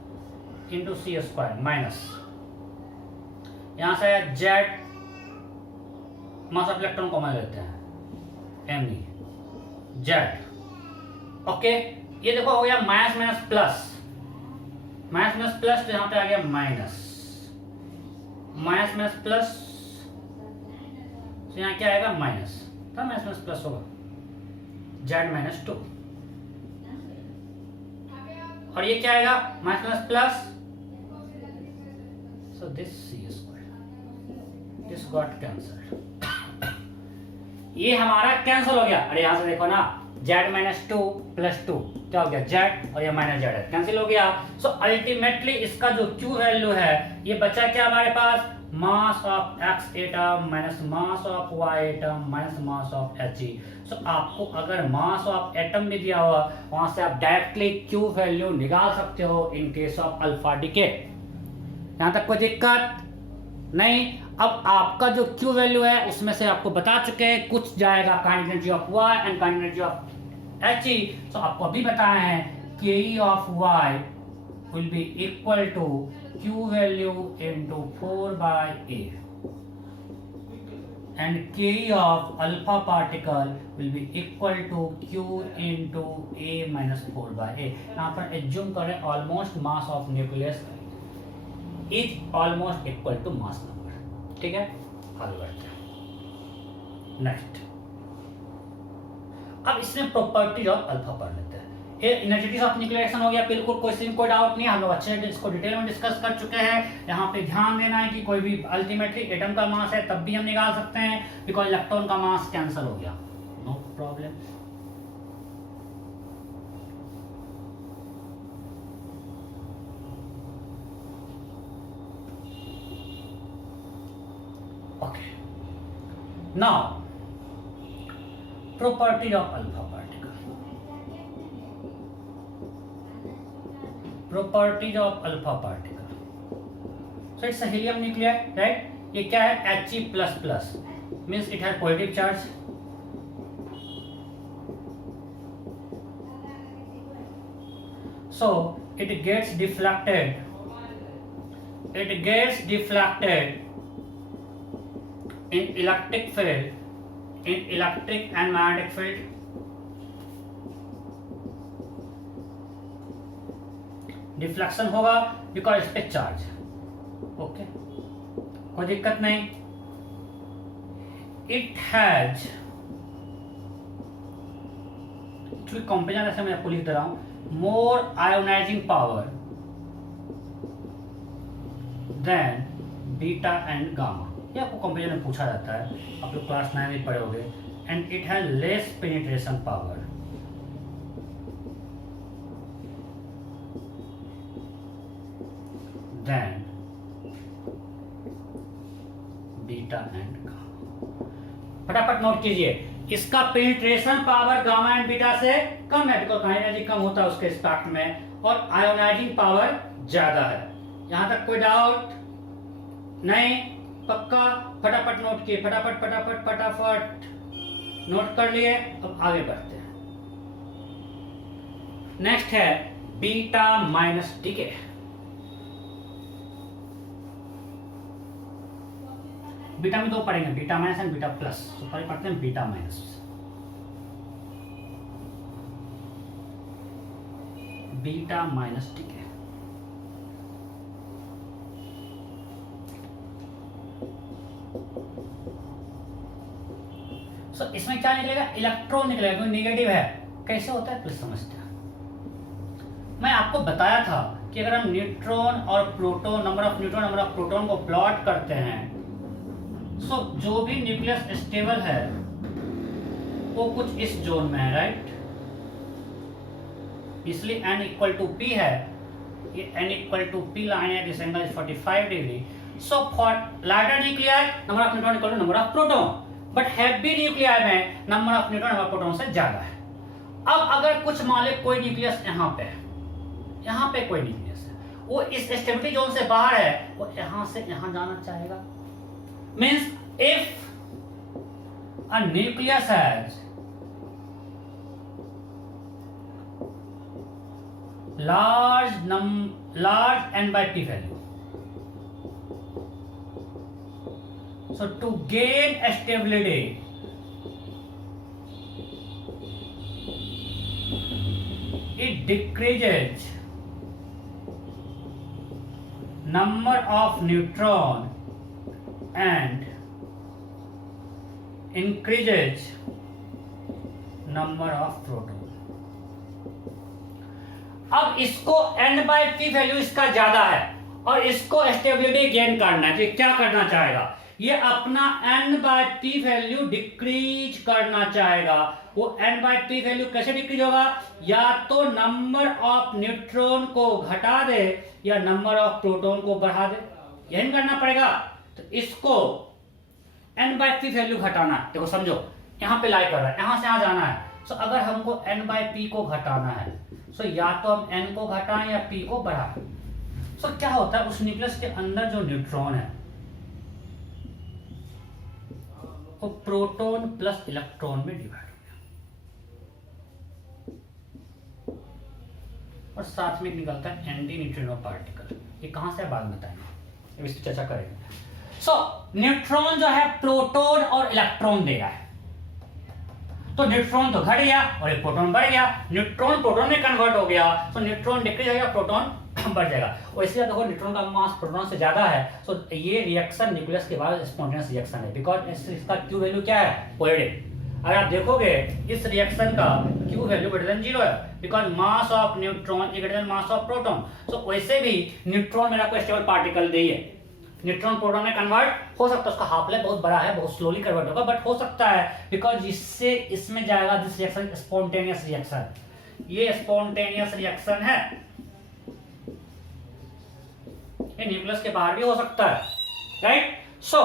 into C square, minus यहां से Z mass of electron common लेते हैं एम ई जेड। ओके, ये देखो हो गया minus minus plus, minus minus plus, तो यहां पे आ गया माइनस, माइनस माइनस प्लस, तो यहां क्या आएगा माइनस, तो माइनस माइनस प्लस होगा जेड माइनस 2, और ये क्या आएगा minus minus plus, so this C square, this got cancelled, ये हमारा कैंसिल हो गया। अरे यहां से देखो ना, जेड माइनस 2 प्लस 2 क्या हो गया जेड, और ये माइनस जेड कैंसिल हो गया। सो अल्टीमेटली इसका जो क्यू वैल्यू है ये बचा क्या हमारे पास, mass of X atom minus mass of Y atom minus mass of H E. So आपको अगर मास ऑफ एटम भी दिया हुआ वहां से आप डायरेक्टली क्यू वैल्यू निकाल सकते हो in case of alpha decay, यहां तक कोई दिक्कत नहीं। अब आपका जो क्यू वैल्यू है उसमें से आपको बता चुके हैं, कुछ जाएगा kinetic energy of Y and kinetic energy of H E. So आपको अभी बताया है K E of Y will be equal to Q value into 4 by A and K E of alpha particle will be equal to Q into A minus 4 by A. यहाँ पर assume करें almost mass of nucleus is almost equal to mass number, ठीक है। आगे बढ़ते हैं next. अब इसमें प्रॉपर्टीज ऑफ अल्फा पढ़ लेते हैं। ये एनर्जेटिक्स ऑफ न्यूक्लियेशन हो गया, बिल्कुल कोई डाउट नहीं, हम लोग अच्छे से इसको डिटेल में डिस्कस कर चुके हैं। यहाँ पे ध्यान देना है कि कोई भी अल्टीमेटली एटम का मास है तब भी हम निकाल सकते हैं, बिकॉज इलेक्ट्रॉन का मास कैंसिल हो गया, no problem. Okay. Now, properties of alpha particle. Properties of alpha particle. So it's a helium nuclei, right? ये क्या है He++, means it has positive charge. So it gets deflected. It gets deflected in electric field, in electric and magnetic field. Deflection होगा because इस पे charge, okay, कोई दिक्कत नहीं। It has comparison, ऐसे मैं आपको लिख दे रहा हूं, more ionising power than beta and gamma. ये आपको कंपेरिजन में पूछा जाता है, आप लोग क्लास 9 में पढ़े होंगे। And it has less penetration power than beta and gamma. फटाफट नोट कीजिए, इसका penetration power gamma and beta से कम है, बिकॉज एनर्जी कम होता है उसके स्पेक्ट में, और आयोनाइजिंग पावर ज्यादा है। यहां तक कोई डाउट नहीं, पक्का? फटाफट नोट किए, फटाफट फटाफट फटाफट नोट कर लिए। अब आगे बढ़ते हैं। नेक्स्ट है बीटा माइनस डीके। बीटा में दो पढ़ेंगे, beta minus and beta plus. तो पहले पढ़ते हैं beta minus. Beta minus decay, इसमें क्या निकलेगा, इलेक्ट्रॉन निकलेगा, क्योंकि नेगेटिव है। कैसे होता है प्लीज समझते हैं। मैं आपको बताया था कि अगर हम न्यूट्रॉन और proton, number of neutron number of proton को प्लॉट करते हैं, सो जो भी न्यूक्लियस स्टेबल है वो कुछ इस जोन में है, राइट। इसलिए n इक्वल टू p है, ये n equal to p line है, this angle is 45 degree. So for lighter nuclei number of neutron equal to number of proton, but heavy nuclei में number of neutron number of proton से ज्यादा है। अब अगर कुछ मान ले कोई न्यूक्लियस यहाँ पे है, यहाँ पे कोई न्यूक्लियस है, वो इस स्टेबिलिटी जोन से बाहर है, वो यहाँ से यहाँ जाना चाहेगा। Means if a nucleus has large n by p value, so to gain stability it decreases number of neutron and increases number of proton। अब इसको n बाय p वैल्यू इसका ज्यादा है और इसको स्टेबिलिटी गेन करना है, तो क्या करना चाहेगा, ये अपना n by p value decrease करना चाहेगा। वो n बाय p वैल्यू कैसे डिक्रीज होगा, या तो नंबर ऑफ न्यूट्रॉन को घटा दे या नंबर ऑफ प्रोटॉन को बढ़ा दे, यही करना पड़ेगा। तो इसको n बाय p वैल्यू घटाना है, देखो समझो यहाँ पे लाई कर रहा है, यहाँ से यहाँ जाना है। सो अगर हमको n बाय p को घटाना है, सो या तो हम n को घटाएं या p को बढ़ाएं। सो क्या होता है, उस न्यूक्लियस के अंदर जो न्यूट्रॉन है वो प्रोटॉन प्लस इलेक्ट्रॉन में डिवाइड हो गया और साथ में निकलता है एंटी न्यूट्रिनो पार्टिकल। ये कहां से बाद में बताएंगे, इसकी चर्चा करेंगे। सो न्यूट्रॉन जो है प्रोटॉन और इलेक्ट्रॉन दे रहा है, तो न्यूट्रॉन तो घट गया और एक प्रोटॉन बढ़ गया, न्यूट्रॉन प्रोटॉन में कन्वर्ट हो गया, तो न्यूट्रॉन डिक्रीज हो गया, प्रोटॉन बढ़ जाएगा। और इसलिए देखो न्यूट्रॉन का मास प्रोटॉन से ज्यादा है, तो ये रिएक्शन न्यूक्लियस के बाद स्पॉन्टेनियस रिएक्शन है, बिकॉज इसका क्यू वैल्यू क्या है, पॉजिटिव। अगर आप देखोगे इस रिएक्शन का क्यू वैल्यू ग्रेटर देन 0 है, because mass of neutron is greater than mass of proton. So वैसे भी न्यूट्रॉन मेरा कोई स्टेबल पार्टिकल नहीं है, न्यूट्रॉन प्रोटॉन में कन्वर्ट हो सकता है, उसका हाफ लाइफ बहुत बड़ा है, बहुत स्लोली कन्वर्ट होगा, बट हो सकता है, बिकॉज इससे इसमें जाएगा दिस रिएक्शन स्पॉन्टेनियस रिएक्शन। ये स्पॉन्टेनियस रिएक्शन है, ये न्यूक्लियस के बाहर भी हो सकता है, राइट। सो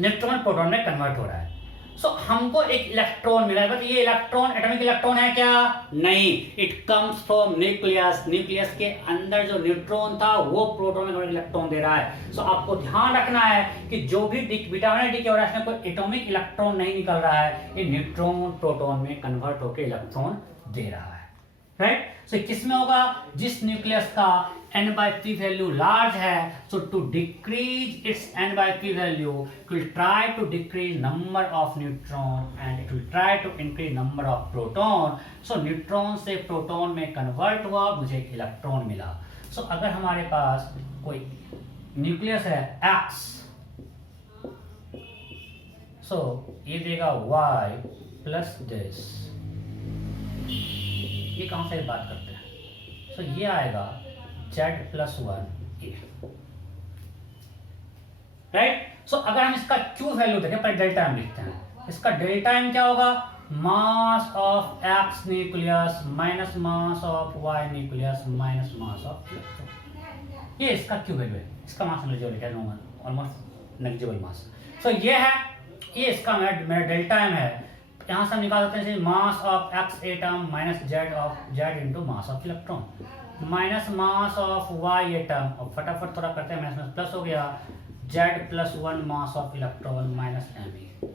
न्यूट्रॉन प्रोटॉन में कन्वर्ट हो रहा है। सो हमको एक इलेक्ट्रॉन मिला है, बट ये इलेक्ट्रॉन एटॉमिक इलेक्ट्रॉन है क्या, नहीं, it comes from nucleus. Nucleus के अंदर जो न्यूट्रॉन था वो प्रोटॉन में इलेक्ट्रॉन दे रहा है। सो आपको ध्यान रखना है कि जो भी विटामिन डी के और इसमें कोई एटॉमिक इलेक्ट्रॉन नहीं निकल रहा है, ये न्यूट्रॉन प्रोटॉन में कन्वर्ट होकर इलेक्ट्रॉन दे रहा है, राइट। सो किस में होगा, जिस न्यूक्लियस का n by p value large है, so to decrease its n by p value it will try to decrease number of neutron and it will try to increase number of proton। so neutron से proton में convert हुआ, मुझे electron मिला। so अगर हमारे पास कोई nucleus है x, so ये देगा y प्लस दिस, ये कहां से बात करते हैं, so ये आएगा z प्लस 1 राइट। सो अगर हम इसका q वैल्यू देखें, पहले डेल्टा एम लिखते हैं, इसका डेल्टा एम क्या होगा, मास of x nucleus minus mass of y nucleus minus mass of electron. ये इसका q वैल्यू है, इसका मास नेग्लिजिबल है, ऑलमोस्ट नेग्लिजिबल मास। सो ये है, ये इसका मेरा डेल्टा एम है। यहाँ से हम निकाल सकते हैं मास of x atom minus z into mass of electron minus mass of y atom, और फटाफट थोड़ा करते हैं, माइनस प्लस हो गया, z plus 1 mass of electron minus me,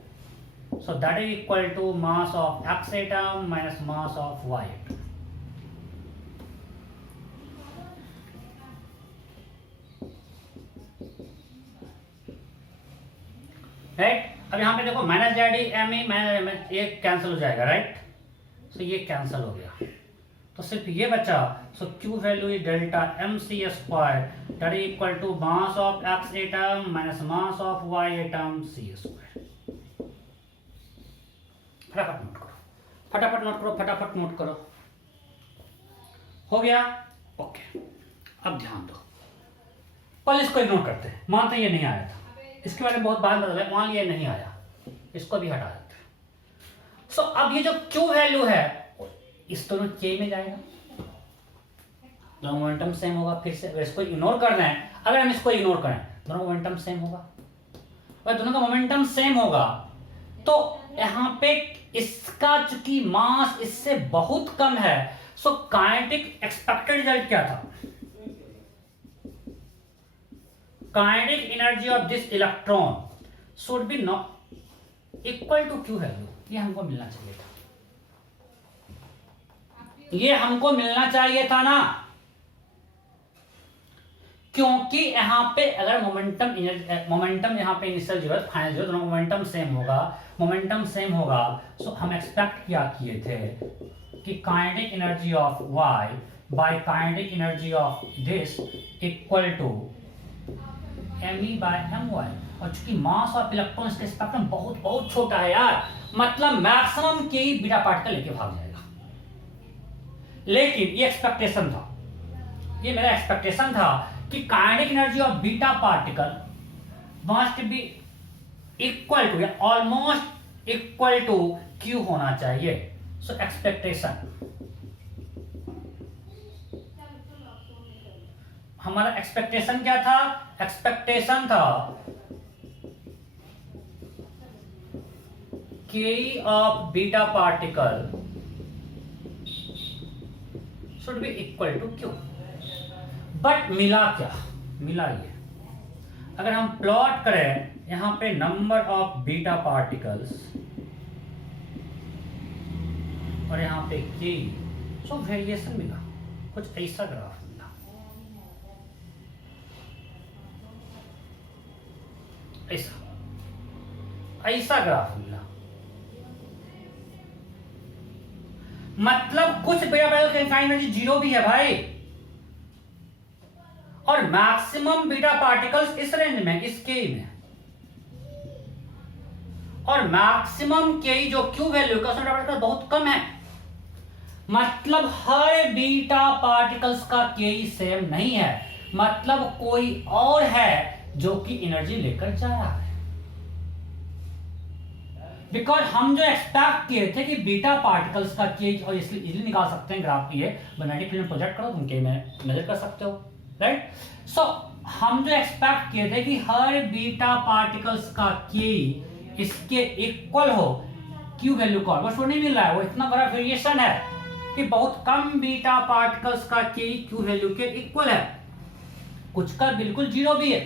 so that is equal to mass of x atom minus mass of y atom. Right, अब यहाँ पे देखो minus Z M E minus ये कैंसिल हो जाएगा, राइट। सो ये कैंसिल हो गया, तो सिर्फ ये बचा। So Q value is delta M C square that is equal to mass of X atom minus mass of Y atom C square. फटाफट नोट करो। फटाफट नोट करो, फटाफट नोट करो। हो गया? ओके, अब ध्यान दो। पहले इसको इग्नोर करते हैं, मानते हैं ये नहीं आया था, इसके बारे में बहुत बात बदल है, मान लिया नहीं आया, इसको भी हटा देते हैं। सो अब ये जो Q वैल्यू है इस दोनों K में जाएगा, दोनों मोमेंटम सेम होगा। फिर से अगर इसको इग्नोर करना है, अगर हम इसको इग्नोर करें दोनों मोमेंटम सेम होगा, और दोनों का मोमेंटम सेम होगा तो यहां पे इसका चूंकि मास इससे बहुत कम है, सो काइनेटिक एक्सपेक्टेड रिजल्ट क्या था? Kinetic energy of this electron should be not equal to Q value. ये हमको मिलना चाहिए था, ये हमको मिलना चाहिए था ना, क्योंकि यहां पे अगर मोमेंटम यहां पे इनिशियल जो है फाइनल जो दोनों मोमेंटम सेम होगा, मोमेंटम सेम होगा, सो हम एक्सपेक्ट क्या किए थे कि kinetic energy of y by kinetic energy of this equal to me by my। और चूंकि मास ऑफ इलेक्ट्रॉन के स्पेक्ट्रम बहुत बहुत छोटा है यार, मतलब मैक्सिमम के ही बीटा पार्टिकल लेके भाग जाएगा। लेकिन ये एक्सपेक्टेशन था, ये मेरा एक्सपेक्टेशन था कि kinetic energy of beta particle must be equal to या ऑलमोस्ट इक्वल टू Q होना चाहिए। सो एक्सपेक्टेशन, हमारा एक्सपेक्टेशन क्या था? एक्सपेक्टेशन था K of beta particle should be equal to Q। But मिला क्या? मिला ये, अगर हम प्लॉट करें यहां पे नंबर ऑफ बीटा पार्टिकल्स और यहां पे K, सो वेरिएशन मिला, कुछ ऐसा ग्राफ मिला, ऐसा ग्राफ मिला। मतलब कुछ बीटा पार्टिकल की एनर्जी 0 भी है भाई, और मैक्सिमम बीटा पार्टिकल्स इस रेंज में, इस K में, और मैक्सिमम K जो Q वैल्यू का बीटा पार्टिकल बहुत कम है। मतलब हर बीटा पार्टिकल्स का K सेम नहीं है, मतलब कोई और है जो कि एनर्जी लेकर जा रहा है। बिकॉज हम जो एक्सपेक्ट किए थे कि बीटा पार्टिकल्स का K, और इसलिए इजीली निकाल सकते हैं ग्राफ की, मैग्नेटिक फील्ड में प्रोजेक्ट करो तुम K में मेजर कर सकते हो, राइट? सो हम जो एक्सपेक्ट किए थे कि हर बीटा पार्टिकल्स का K इसके इक्वल हो Q वैल्यू का, बस वो नहीं मिल रहा है। वो इतना बड़ा वेरिएशन है कि बहुत कम बीटा पार्टिकल्स का K Q वैल्यू के इक्वल है, कुछ का बिल्कुल 0 भी है,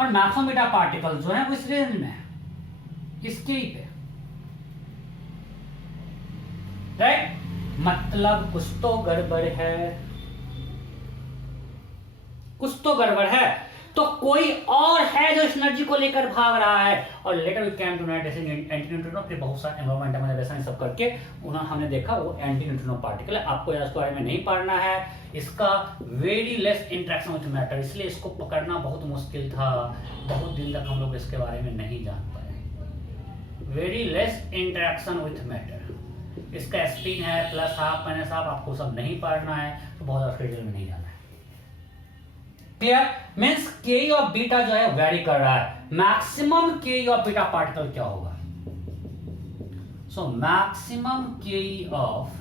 और मैक्सिमम बीटा पार्टिकल्स जो है वो इस रेंज में है, इसके ही पे, राइट? मतलब कुछ तो गड़बड़ है, कुछ तो गड़बड़ है। तो कोई और है जो इस एनर्जी को लेकर भाग रहा है। और later we came to know that anti neutrino, फिर बहुत सारे एनवायरमेंटल मैनिपुलेशन सब करके उन्होंने हमने देखा वो एंटी न्यूट्रिनो पार्टिकल है। आपको इसके बारे में नहीं पढ़ना है, इसका very less interaction with matter, इसलिए इसको पकड़ना बहुत मुश्किल था, बहुत दिन तक हम लोग इसके बारे में नहीं जान पाए। Very less interaction with matter, इसका स्पिन है प्लस हाफ माइनस हाफ, आपको सब नहीं पढ़ना है, तो बहुत ज्यादा डिटेल में नहीं जाना है। Clear? Means K of beta जो है वेरी कर रहा है। Maximum K of beta particle क्या होगा? So maximum K of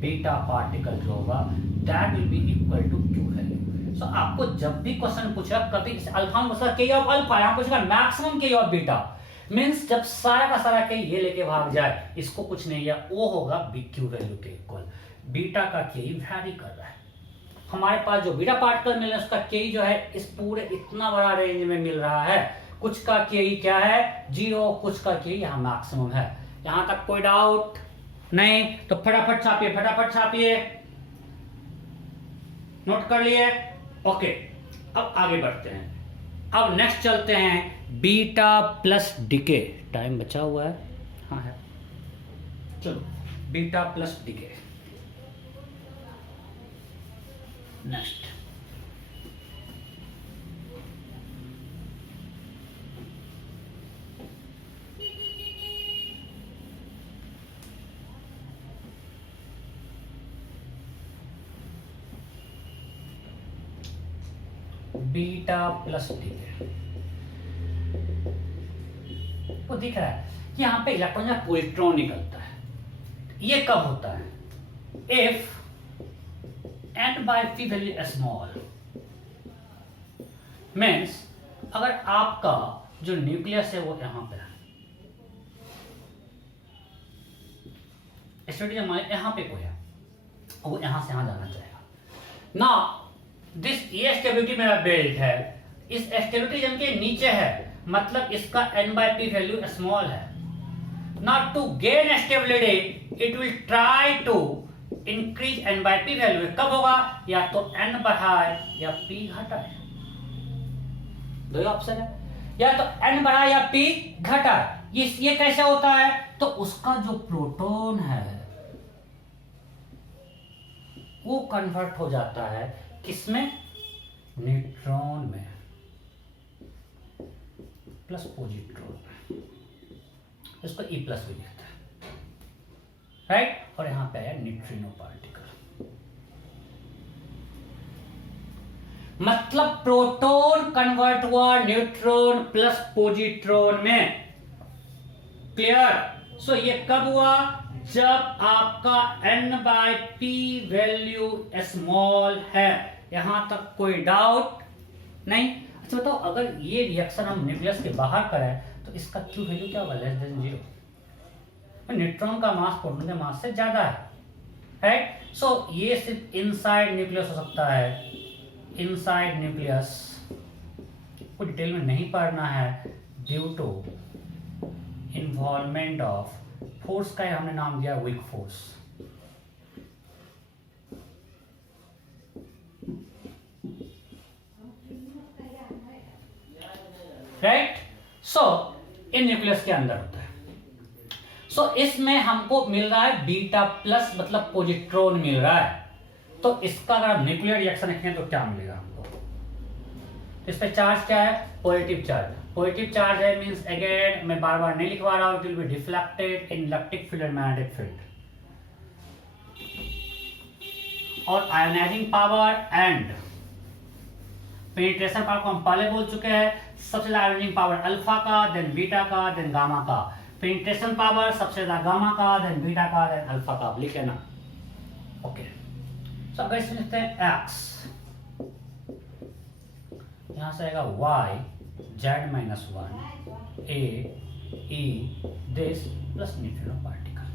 beta particle जो होगा that will be equal to Q value. So आपको जब भी क्वेश्चन पूछा, कभी अल्फा में पूछा K ऑफ अल्फा, यहां पूछेगा maximum K of beta, means जब सारा का सारा K ये लेके भाग जाए, इसको कुछ नहीं है, वो होगा Q वैल्यू के इक्वल। बीटा का K वैरी कर रहा है। हमारे पास जो बीटा पार्टिकल मिल रहा है उसका K जो है इस पूरे इतना बड़ा रेंज में मिल रहा है। कुछ का K क्या है? 0, कुछ का K यहाँ मैक्सिमम है। यहां तक कोई डाउट नहीं? तो फटाफट छापिए, फटाफट छापिए, नोट कर लिए? ओके, अब आगे बढ़ते हैं। अब नेक्स्ट चलते हैं बीटा प्लस डिके। टाइम बचा हुआ है? हाँ है, चलो beta plus decay next. Beta plus D है। वो दिख रहा है कि यहाँ पे इलेक्ट्रॉन या पॉजिट्रॉन निकलता है। ये कब होता है? If n/p value small, means अगर आपका जो न्यूक्लियस है वो यहाँ पे है, स्टेबिलिटी मान यहाँ पे कोई है, वो यहाँ से यहाँ जाना चाहेगा ना। ये स्टेबिलिटी मेरा बेल्ट है, इस स्टेबिलिटी जन के नीचे है, मतलब इसका n/p वैल्यू स्मॉल है। Now to gain stability, it will try to increase n/p value. कब होगा? या तो n बढ़ाए या p घटाए, दो ऑप्शन है, या तो n बढ़ाए या p घटाए। ये कैसे होता है? तो उसका जो प्रोटॉन है वो कन्वर्ट हो जाता है किसमें? न्यूट्रॉन में, प्लस पॉजिट्रॉन में। इसको E प्लस भी कहते हैं, राइट। और यहां पे है न्यूट्रिनो पार्टिकल, मतलब प्रोटॉन कन्वर्ट हुआ न्यूट्रॉन प्लस पॉजिट्रॉन में। क्लियर? सो ये कब हुआ? जब आपका n/p वैल्यू स्मॉल है। यहां तक कोई डाउट नहीं? अच्छा बताओ, अगर ये रिएक्शन हम न्यूक्लियस के बाहर करें तो इसका Q वैल्यू क्या होगा? Less than 0। न्यूट्रॉन का मास प्रोटॉन के मास से ज्यादा है, राइट। सो ये सिर्फ इनसाइड न्यूक्लियस हो सकता है, इनसाइड न्यूक्लियस को डिटेल में नहीं पढ़ना है, due to involvement of force का हमने नाम दिया weak force. Right. So in nucleus के अंदर होता है। सो इसमें हमको मिल रहा है बीटा प्लस, मतलब पॉजिट्रॉन मिल रहा है। तो इसका अगर न्यूक्लियर रिएक्शन लिखें तो क्या मिलेगा हमको? इस पे चार्ज क्या है? Positive charge. पॉजिटिव चार्ज है मींस अगेन मैं बार बार नहीं लिखवा रहा हूं, it will be deflected in electric field and magnetic field. और ionising power and penetration power को हम पहले बोल चुके हैं। सबसे ज्यादा आयोनाइजिंग पावर अल्फा का, देन बीटा का, देन गामा का। पेनिट्रेशन पावर सबसे ज्यादा गामा का, देन बीटा का, देन अल्फा का। लिख लेना। ओके, सो अगर इसमें लिखते हैं x, यहां से आएगा y z-1 a e this plus neutrino particle.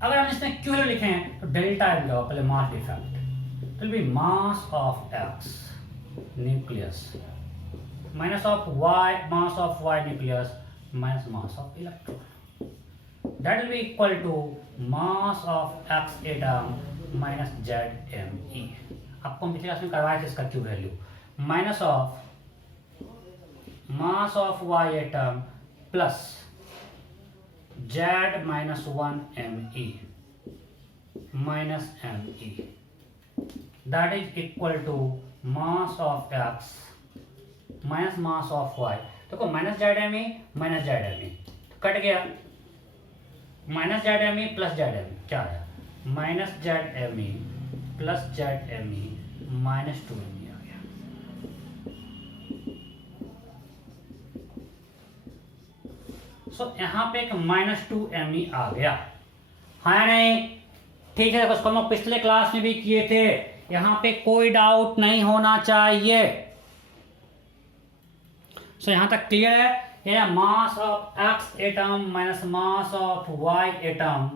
अगर हम इसमें q लिखें तो डेल्टा m का पहले मास डिफेक्ट, तो B mass of x nucleus minus of y, mass of y nucleus minus mass of electron, that will be equal to mass of x atom minus ZME। आपको हम पिछले class में करवाया था इसका Q value, minus of mass of y atom plus Z minus 1 ME minus ME, that is equal to mass of x minus mass of y। देखो minus ZME minus ZME cut गया, minus ZME plus ZME क्या आया? Minus ZME plus ZME minus 2ME आ गया। सो यहाँ पे एक minus 2ME आ गया, हाँ नहीं? ठीक है, उसको हम पिछले क्लास में भी किए थे, यहाँ पे कोई डाउट नहीं होना चाहिए। सो यहाँ तक क्लियर है? ये मास of x atom minus mass of y atom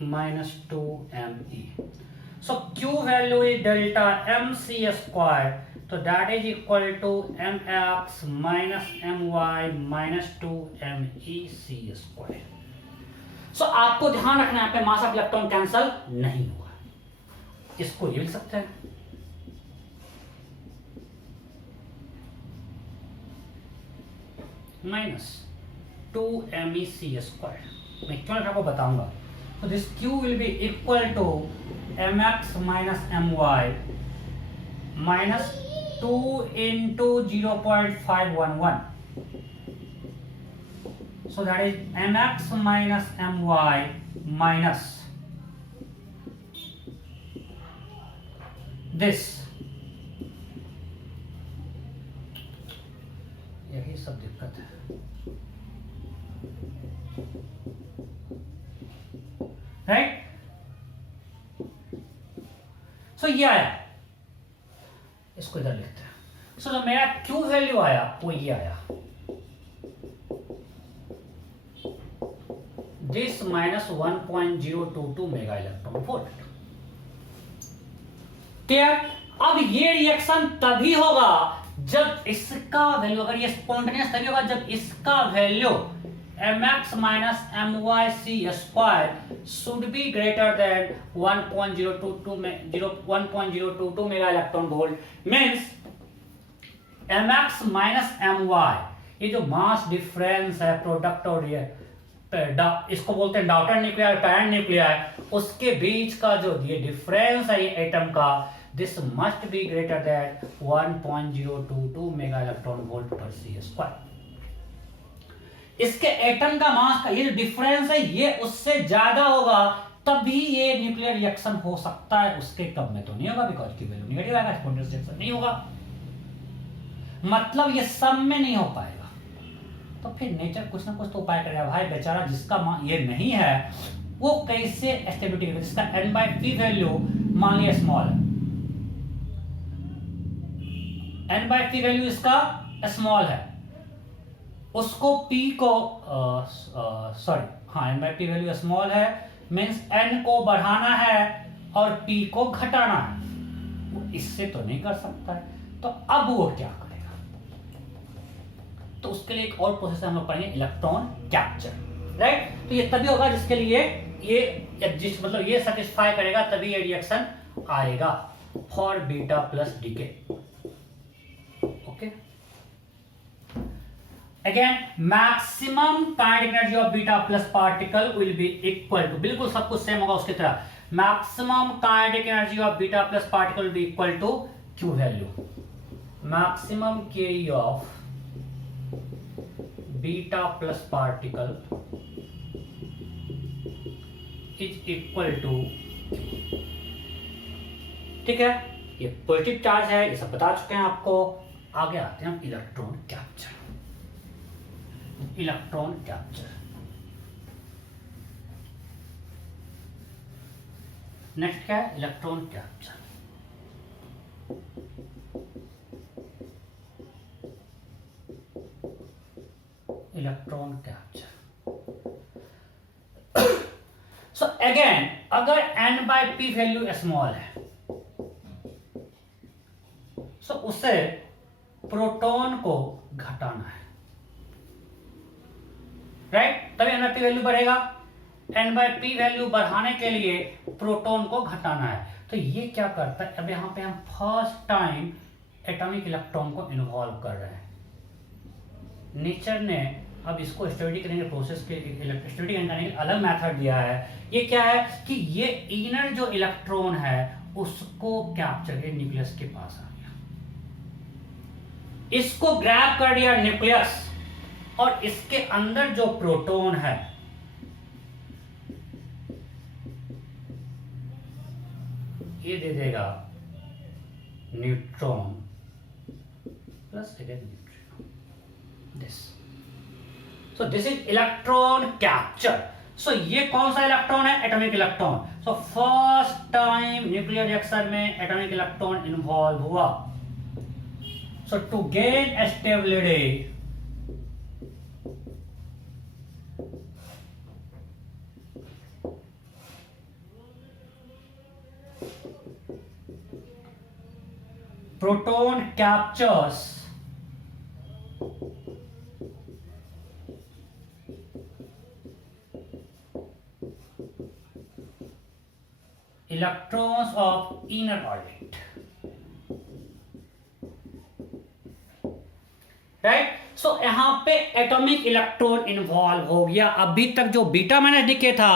minus 2ME. So Q value is delta MC square, so that is equal to mx minus my minus 2MEC square. So आपको ध्यान रखना है यहाँ पे मास ऑफ इलेक्ट्रॉन कैंसल नहीं हुआ, इसको ये लिख सकते हैं माइनस 2MEC स्क्वायर। मैं क्यों आपको बताऊंगा। तो this Q will be equal to mx minus my minus 2 into 0.511, so that is mx minus my minus this, यही सब दिक्कत है। राइट, सो ये आया, इसको इधर लिखते हैं। सो जो मेरा Q वैल्यू आया वो ये आया, this minus 1.022 mega electron volt. Clear? अब ये रिएक्शन तभी होगा जब इसका वैल्यू, अगर ये स्पॉन्टेनियस तभी होगा जब इसका value mx minus myc square should be greater than 1.022 mega electron volt, means mx minus my, ये जो मास डिफरेंस है प्रोडक्ट और ये इसको बोलते हैं डॉटर न्यूक्लियर पैरेंट न्यूक्लियर, उसके बीच का जो ये डिफरेंस है ये एटम का, this must be greater than 1.022 mega electron volt पर सी स्क्वायर। इसके एटम का मास का ये जो डिफरेंस है ये उससे ज्यादा होगा तभी ये न्यूक्लियर रिएक्शन हो सकता है, उसके कम में तो नहीं होगा, बिकॉज की वैल्यू नेगेटिव आएगा, स्पॉन्टेनियस रिएक्शन नहीं होगा, मतलब ये सब में नहीं हो पाएगा। तो फिर नेचर कुछ ना कुछ तो उपाय करेगा भाई, बेचारा जिसका ये नहीं है वो कैसे स्टेबिलिटी करेगा, जिसका n/p वैल्यू मान लिया स्मॉल है, n/p वैल्यू इसका स्मॉल है, उसको p को n/p वैल्यू स्मॉल है, मींस n को बढ़ाना है और p को घटाना है, वो इससे तो नहीं कर सकता है, तो अब वो क्या करेगा, तो उसके लिए एक और प्रोसेस हम लोग पढ़ेंगे, इलेक्ट्रॉन कैप्चर। राइट, तो ये तभी होगा जिसके लिए ये एग्जिस्ट, मतलब ये सेटिस्फाई करेगा तभी ये रिएक्शन आएगा for beta plus decay. Okay, again maximum kinetic energy of beta plus particle will be equal to, बिल्कुल सब कुछ सेम होगा उसकी तरह, maximum kinetic energy of beta plus particle will be equal to Q value, maximum Ke of beta plus particle is equal to, ठीक है, ये positive charge है, ये सब बता चुके हैं आपको। आगे आते हैं हम electron capture, electron capture. Next क्या है, electron capture. Electron capture, so again अगर n/p वैल्यू स्मॉल है, सो उसे प्रोटॉन को घटाना है, राइट, तभी n/p वैल्यू बढ़ेगा। n/p वैल्यू बढ़ाने के लिए प्रोटॉन को घटाना है, तो ये क्या करता है, अब यहां पे हम फर्स्ट टाइम एटॉमिक इलेक्ट्रॉन को इन्वॉल्व कर रहे हैं। नेचर ने अब इसको स्टडी करने के प्रोसेस के स्टडी करने के अलग मेथड दिया है। ये क्या है कि ये इनर जो इलेक्ट्रॉन है उसको कैप्चर के न्यूक्लियस के पास आ गया, इसको ग्रैब कर दिया न्यूक्लियस, और इसके अंदर जो प्रोटॉन है ये दे देगा neutron plus neutron, this, so this is electron capture. So ये कौन सा इलेक्ट्रॉन है, atomic electron. So first time nuclear reaction में एटॉमिक इलेक्ट्रॉन इन्वॉल्व हुआ। सो टू गेन स्टेबिलिटी, proton captures electrons of inner orbit, right. So यहां पे एटॉमिक इलेक्ट्रॉन इन्वॉल्व हो गया। अभी तक जो बीटा माइनस डीके था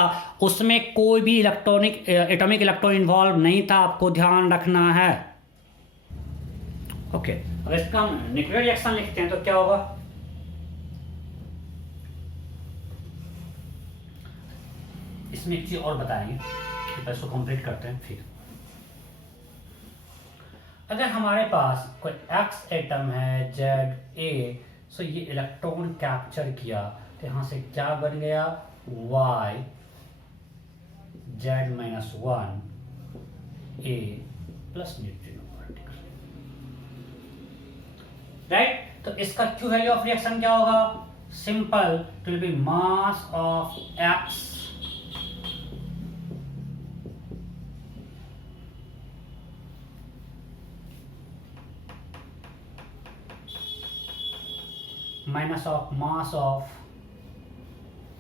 उसमें कोई भी एटॉमिक इलेक्ट्रॉन इन्वॉल्व नहीं था, आपको ध्यान रखना है। ओके, अब इसका हम न्यूक्लियर रिएक्शन लिखते हैं तो क्या होगा, इसमें एक चीज और बताएंगे, इसको कंप्लीट करते हैं फिर। अगर हमारे पास कोई एक्स एटम है जेड ए, सो ये इलेक्ट्रॉन कैप्चर किया तो यहां से क्या बन गया, वाई जेड माइनस वन ए प्लस न्यूट्रिनो पार्टिकल, राइट। तो इसका क्यू वैल्यू ऑफ रिएक्शन क्या होगा, simple, it will B mass of x minus of mass of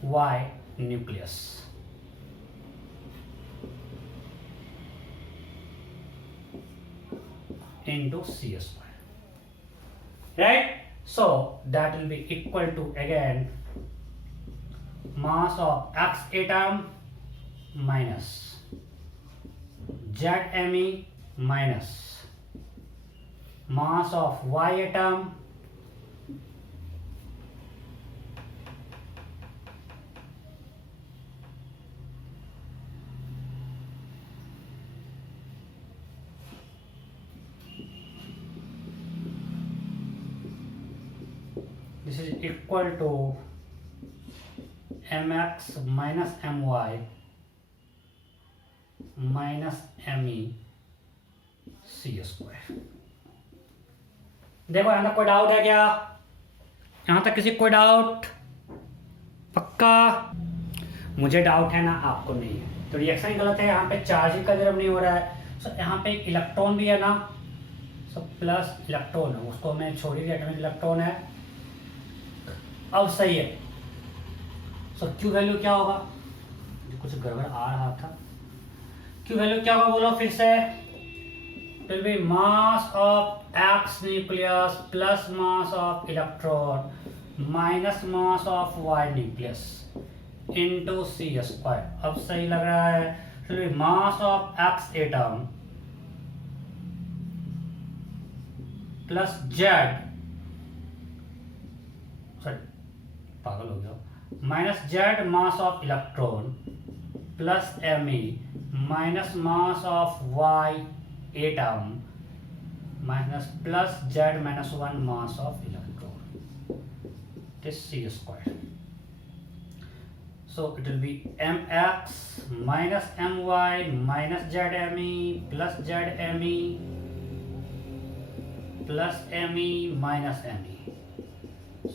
Y nucleus into C square, right? So that will be equal to again mass of X atom minus ZMe minus mass of Y atom this is equal to mx minus my minus me c square. देखो यहां तक कोई doubt है क्या, यहां तक किसी कोई डाउट, पक्का? मुझे डाउट है ना, आपको नहीं है, तो रिएक्शन गलत है, यहाँ पे चार्ज ही कंजर्व नहीं हो रहा है। सो यहाँ पे एक इलेक्ट्रॉन भी है ना, सो प्लस इलेक्ट्रॉन है, उसको मैं छोड़ ही दिया, एटॉमिक इलेक्ट्रॉन है, अब सही है। सो क्यू वैल्यू क्या होगा, कुछ गड़बड़ आ रहा था, क्यू वैल्यू क्या होगा बोलो फिर से, will be mass of X nucleus plus mass of electron minus mass of Y nucleus into C square। अब सही लग रहा है, will be mass of X atom plus Z, sorry पागल हो गया, minus Z mass of electron plus Me minus mass of Y atom minus plus Z minus 1 mass of electron, this C square। So it will be mx minus my minus zme plus zme plus me minus me,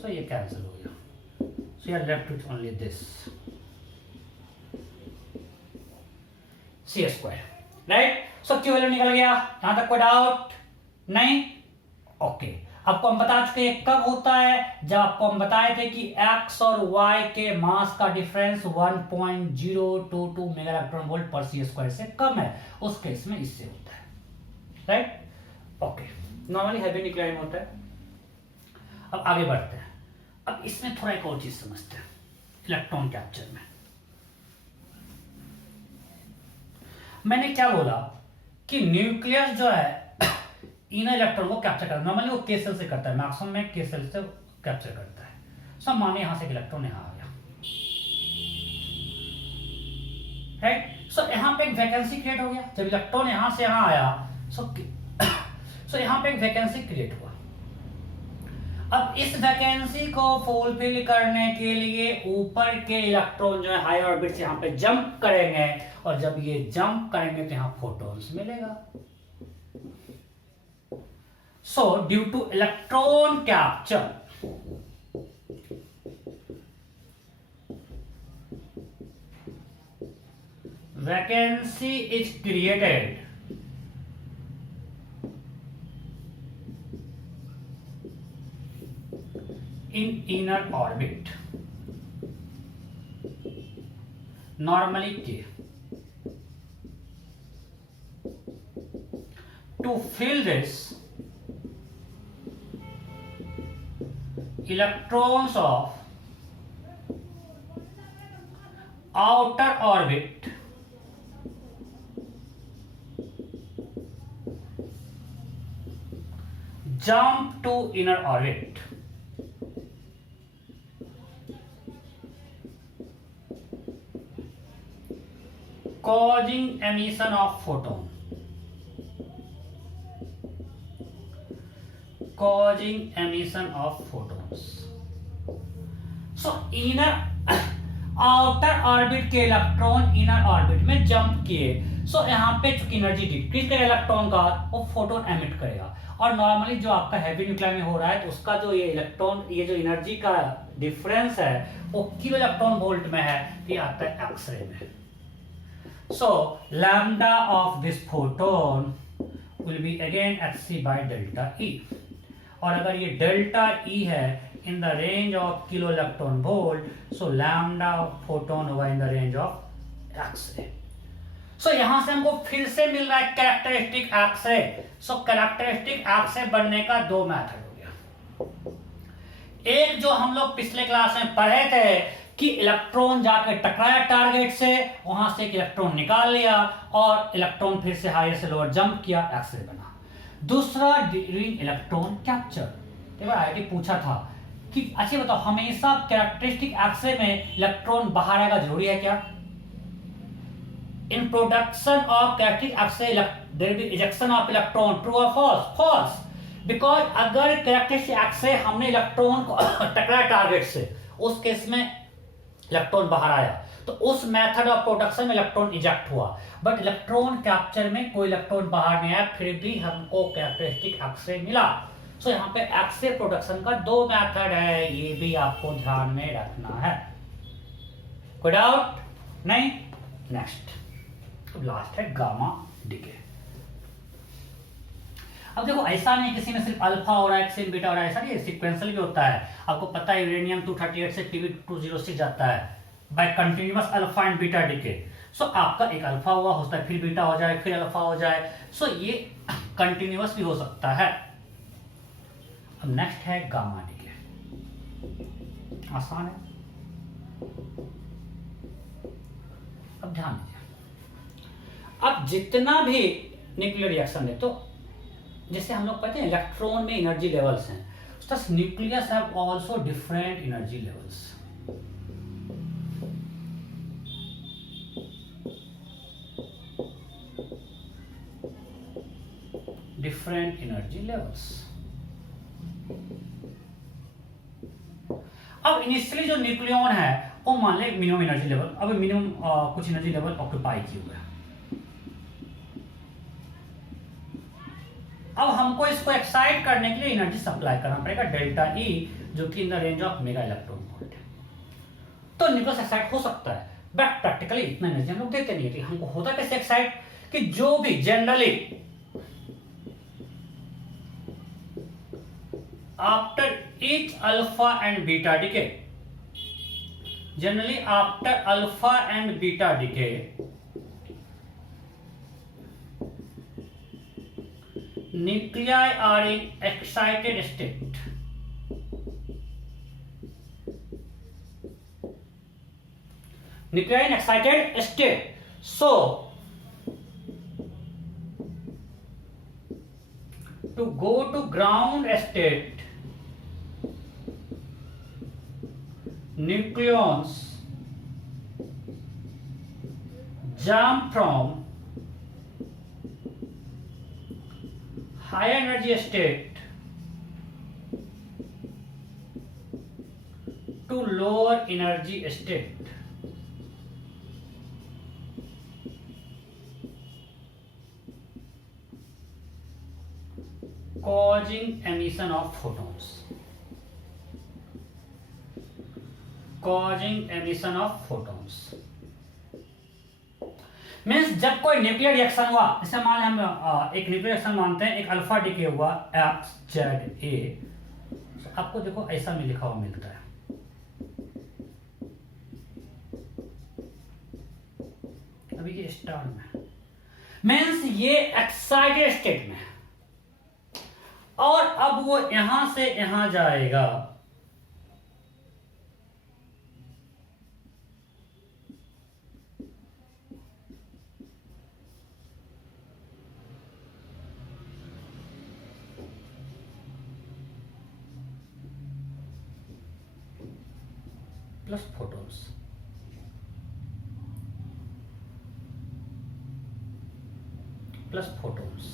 so ये cancel हो गया, so you are left with only this C square, right. So Q value निकल गया, यहां तक कोई doubt नहीं, okay. आपको हम बता चुके हैं कब होता है, जब आपको हम बताए थे कि x और y के मास का डिफरेंस 1.022 मेगा इलेक्ट्रॉन वोल्ट पर सी स्क्वायर से कम है, उस केस में इससे होता है, right, okay. Normally heavy nuclear होता है। अब आगे बढ़ते हैं, अब इसमें थोड़ा एक और चीज समझते हैं इलेक्ट्रॉन कैप्चर में। मैंने क्या बोला कि न्यूक्लियस जो है इनर इलेक्ट्रॉन को कैप्चर करता है, नॉर्मली वो के सेल से करता है, मैक्सिमम में के सेल से कैप्चर करता है। सब मानिए यहां से एक इलेक्ट्रॉन यहां आ गया, राइट। सो यहां पे एक वैकेंसी क्रिएट हो गया, जब इलेक्ट्रॉन यहां से यहां आया, सो यहां पे एक वैकेंसी क्रिएट हुआ। अब इस वैकेंसी को फुलफिल करने के लिए ऊपर के इलेक्ट्रॉन जो है हायर ऑर्बिट से यहाँ पे जंप करेंगे, और जब ये जंप करेंगे तो यहाँ फोटॉन्स मिलेगा। So due two electron capture vacancy is created in inner orbit, normally K, to fill this electrons of outer orbit jump to inner orbit, causing emission of photon, causing emission of photons. So inner outer orbit के electron inner orbit में jump किए, सो यहाँ पे चूंकि energy decrease करेगा electron का, वो photon emit करेगा। और नॉर्मली जो आपका हैवी न्यूक्लियर में हो रहा है तो उसका जो ये इलेक्ट्रॉन, ये जो एनर्जी का डिफरेंस है वो किलो इलेक्ट्रॉन वोल्ट में है, ये आता है एक्सरे में। सो lambda of this photon will be again hc by delta E। और अगर ये डेल्टा E है in the range of kilo electron volt, so lambda photon होगा in the range of X-ray। so यहां से हमको फिर से मिल रहा है characteristic X-ray। so characteristic X-ray बनने का दो मेथड हो गया। एक जो हम लोग पिछले क्लास में पढ़े थे कि इलेक्ट्रॉन जाकर टकराया टारगेट से, वहां से एक इलेक्ट्रॉन निकाल लिया और इलेक्ट्रॉन फिर से हायर से लोअर जंप किया, एक्सरे बना। दूसरा ड्यूरिंग इलेक्ट्रॉन कैप्चर। आईआईटी पूछा था कि अच्छा बताओ, हमेशा कैरेक्टरिस्टिक एक्सरे में इलेक्ट्रॉन बाहर आएगा जरूरी है क्या? In production of characteristic X-ray there will be ejection of electron, true और फॉल्स? फॉल्स। बिकॉज अगर कैरेक्टरिस्टिक एक्सरे हमने इलेक्ट्रॉन को टकराया टारगेट से, उस केस में इलेक्ट्रॉन बाहर आया, तो उस मेथड ऑफ प्रोडक्शन में इलेक्ट्रॉन इजेक्ट हुआ। बट इलेक्ट्रॉन कैप्चर में कोई इलेक्ट्रॉन बाहर नहीं आया, फिर भी हमको कैरेक्टरिस्टिक एक्सरे मिला। सो यहाँ पे एक्सरे प्रोडक्शन का दो मेथड है, ये भी आपको ध्यान में रखना है। कोई डाउट नहीं? नेक्स्ट, अब लास्ट है गामा डीके। अब देखो ऐसा नहीं किसी में सिर्फ अल्फा हो रहा है, किसी में बीटा हो रहा है, ऐसा नहीं, सीक्वेंशियल भी होता है। आपको पता है यूरेनियम 238 से Tb206 जाता है by continuous alpha and beta decay. So आपका एक अल्फा हुआ, हो सकता है फिर बीटा हो जाए, फिर अल्फा हो जाए। सो ये कंटिन्यूअस भी हो सकता है। अब नेक्स्ट है गामा डीके। आसान है। अब ध्यान दीजिए, अब जितना भी न्यूक्लियर रिएक्शन है, तो जैसे हम लोग कहते हैं इलेक्ट्रॉन में एनर्जी लेवल्स हैं, thus nucleus have also different energy levels। different energy levels। अब इनिशियली जो न्यूक्लियन है वो मान ले मिनिमम एनर्जी लेवल, अब मिनिमम कुछ एनर्जी लेवल ऑक्यूपाई किए हुए हैं। अब हमको इसको एक्साइट करने के लिए एनर्जी सप्लाई करना पड़ेगा डेल्टा ई, जो कि in the range of mega electron volt. तो न्यूक्लियस एक्साइट हो सकता है, बट प्रैक्टिकली इतना एनर्जी हम लोग देते नहीं है। हमको होता कैसे एक्साइट कि जो भी generally after each alpha and beta decay, generally after alpha and beta decay, nuclei are in excited state। nuclei in excited state। so to go to ground state, nucleons jump from higher energy state to lower energy state। causing emission of photons। causing emission of photons means जब कोई nuclear reaction हुआ, जैसे मान लें हम एक nuclear reaction मानते हैं, एक अल्फा डीके हुआ XZA, आपको देखो ऐसा में लिखा हुआ मिलता है। अभी ये स्टार में मीन्स ये एक्साइटेड स्टेट में, और अब वो यहां से यहां जाएगा, plus photons. Plus photons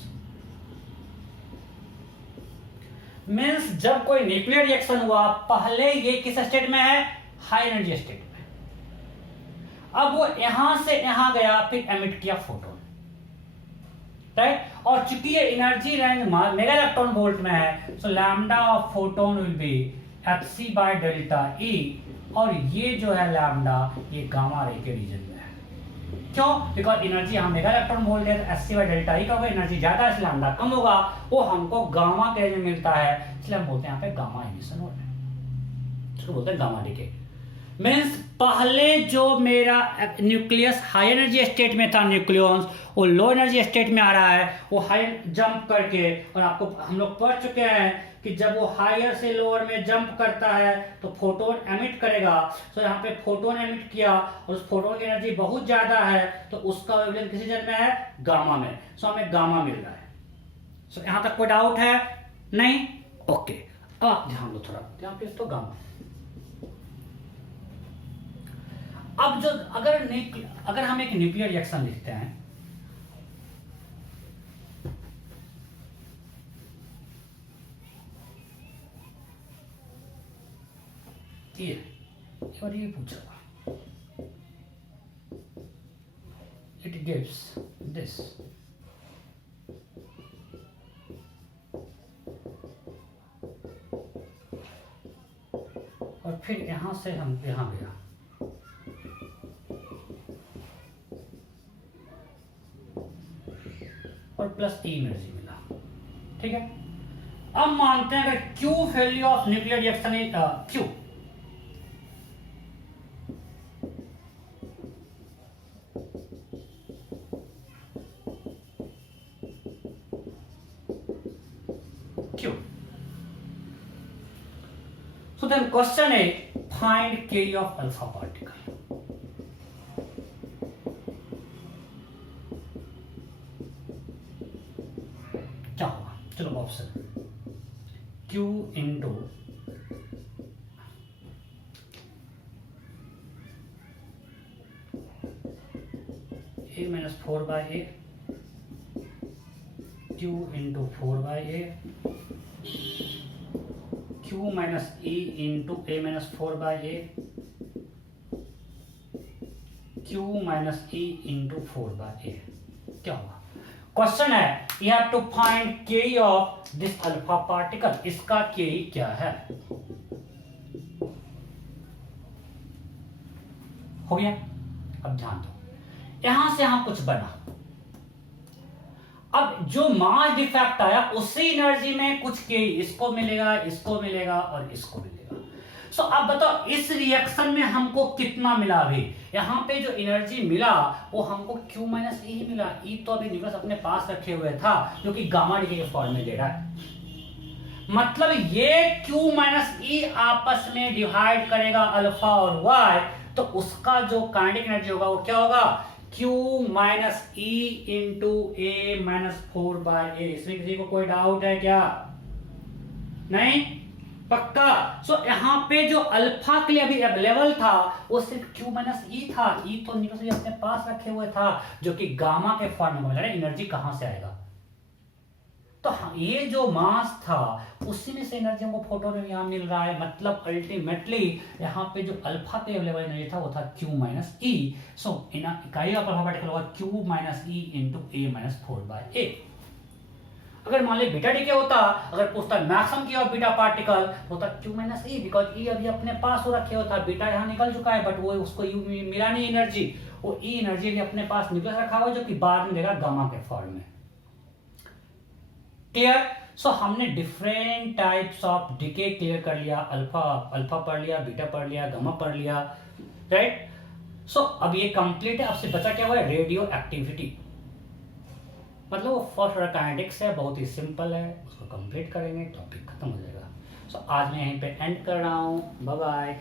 means जब कोई न्यूक्लियर रिएक्शन हुआ पहले ये किस स्टेट में है, हाई एनर्जी स्टेट में, अब वो यहां से यहां गया फिर एमिट किया फोटोन, राइट, और चूंकि ये energy range mega electron volt में है, सो lambda of photon will be hc by delta E, और ये जो है लैम्डा ये गामा रे के रीजन में है, क्यों, बिकॉज एनर्जी यहाँ मेगा इलेक्ट्रॉन वोल्ट है, hc बाय डेल्टा ई का होगा, एनर्जी ज्यादा है इसलिए लैम्डा कम होगा, वो हमको गामा के रेंज में मिलता है, इसलिए हम बोलते हैं यहाँ पे गामा इमिशन हो रहा है, इसको बोलते हैं गामा डीके। मीन्स पहले जो मेरा न्यूक्लियस हाई एनर्जी स्टेट में था, न्यूक्लियस वो लो एनर्जी स्टेट में आ रहा है, वो हाई जंप करके, और आपको हम लोग पढ़ चुके हैं कि जब वो हायर से लोअर में जंप करता है तो फोटोन एमिट करेगा, सो यहाँ पे फोटोन एमिट किया और उस फोटोन की एनर्जी बहुत ज्यादा है तो उसका वेवलेंथ किस रीजन में है, गामा में, सो हमें गामा मिल रहा है। सो यहाँ तक कोई डाउट है नहीं, ओके, अब आप ध्यान दो थोड़ा, यहाँ पे तो गामा, अब जो अगर हम एक न्यूक्लियर रिएक्शन लिखते हैं, ये और ये पूछा, इट गिव्स दिस, और फिर यहां से हम यहां गया, और प्लस ई एनर्जी मिला, ठीक है। अब मानते हैं अगर Q value of nuclear reaction is Q, Q, so then question is find K of alpha particle। क्या होगा, चलो option Q into a minus 4/a, Q into 4/a, Q minus E into a minus 4/a, Q minus E into 4/a, क्या होगा, question है you have to find के of this alpha particle, इसका के क्या है, हो गया। अब ध्यान दो, यहां से यहां कुछ बना, अब जो मास डिफेक्ट आया उसी एनर्जी में कुछ के इसको मिलेगा, इसको मिलेगा और इसको मिलेगा। सो अब बताओ इस रिएक्शन में हमको कितना मिला, अभी यहां पे जो एनर्जी मिला वो हमको Q माइनस ई मिला, ई तो अभी न्यूक्लियस अपने पास रखे हुए था जो कि गामा डीके के फॉर्म में दे रहा है, मतलब ये Q माइनस ई आपस में डिवाइड करेगा अल्फा और वाई, तो उसका जो काइनेटिक एनर्जी होगा वो क्या होगा, Q माइनस ई इंटू ए माइनस 4/a। इसमें किसी को कोई डाउट है क्या, नहीं, पक्का। सो यहाँ पे जो अल्फा के लिए अभी अवेलेबल था वो सिर्फ Q माइनस ई था, ई तो न्यूक्लियस अपने पास रखे हुए था जो कि गामा के फॉर्म में मिला है, एनर्जी कहां से आएगा, तो ये जो मास था उसी में से एनर्जी हमको फोटोन में यहाँ मिल रहा है, मतलब अल्टीमेटली यहाँ पे जो अल्फा पे अवेलेबल एनर्जी था वो था Q माइनस ई, सो इकाई ऑफ अल्फा पार्टिकल होगा Q माइनस ई इंटू ए माइनस 4/a। अगर मान ली बीटा डीके होता, अगर पूछता मैक्सिमम की ऑफ बीटा पार्टिकल होता Q माइनस ई, बिकॉज ई अभी अपने पास हो रखे होता, बीटा यहाँ निकल चुका है बट वो उसको यू मिला नहीं एनर्जी, वो ई एनर्जी भी अपने पास न्यूक्लियस रखा हुआ जो कि बाद में देगा गामा के फॉर्म में, क्लियर। सो हमने different types of decay clear कर लिया, अल्फा पढ़ लिया, बीटा पढ़ लिया, गामा पढ़ लिया, राइट। सो अब ये कंप्लीट है, आपसे बचा क्या हुआ है, रेडियो एक्टिविटी, मतलब वो फर्स्ट ऑर्डर काइनेटिक्स है, बहुत ही सिंपल है, उसको कंप्लीट करेंगे टॉपिक खत्म हो जाएगा। सो आज मैं यहीं पे एंड कर रहा हूँ, बाय बाय।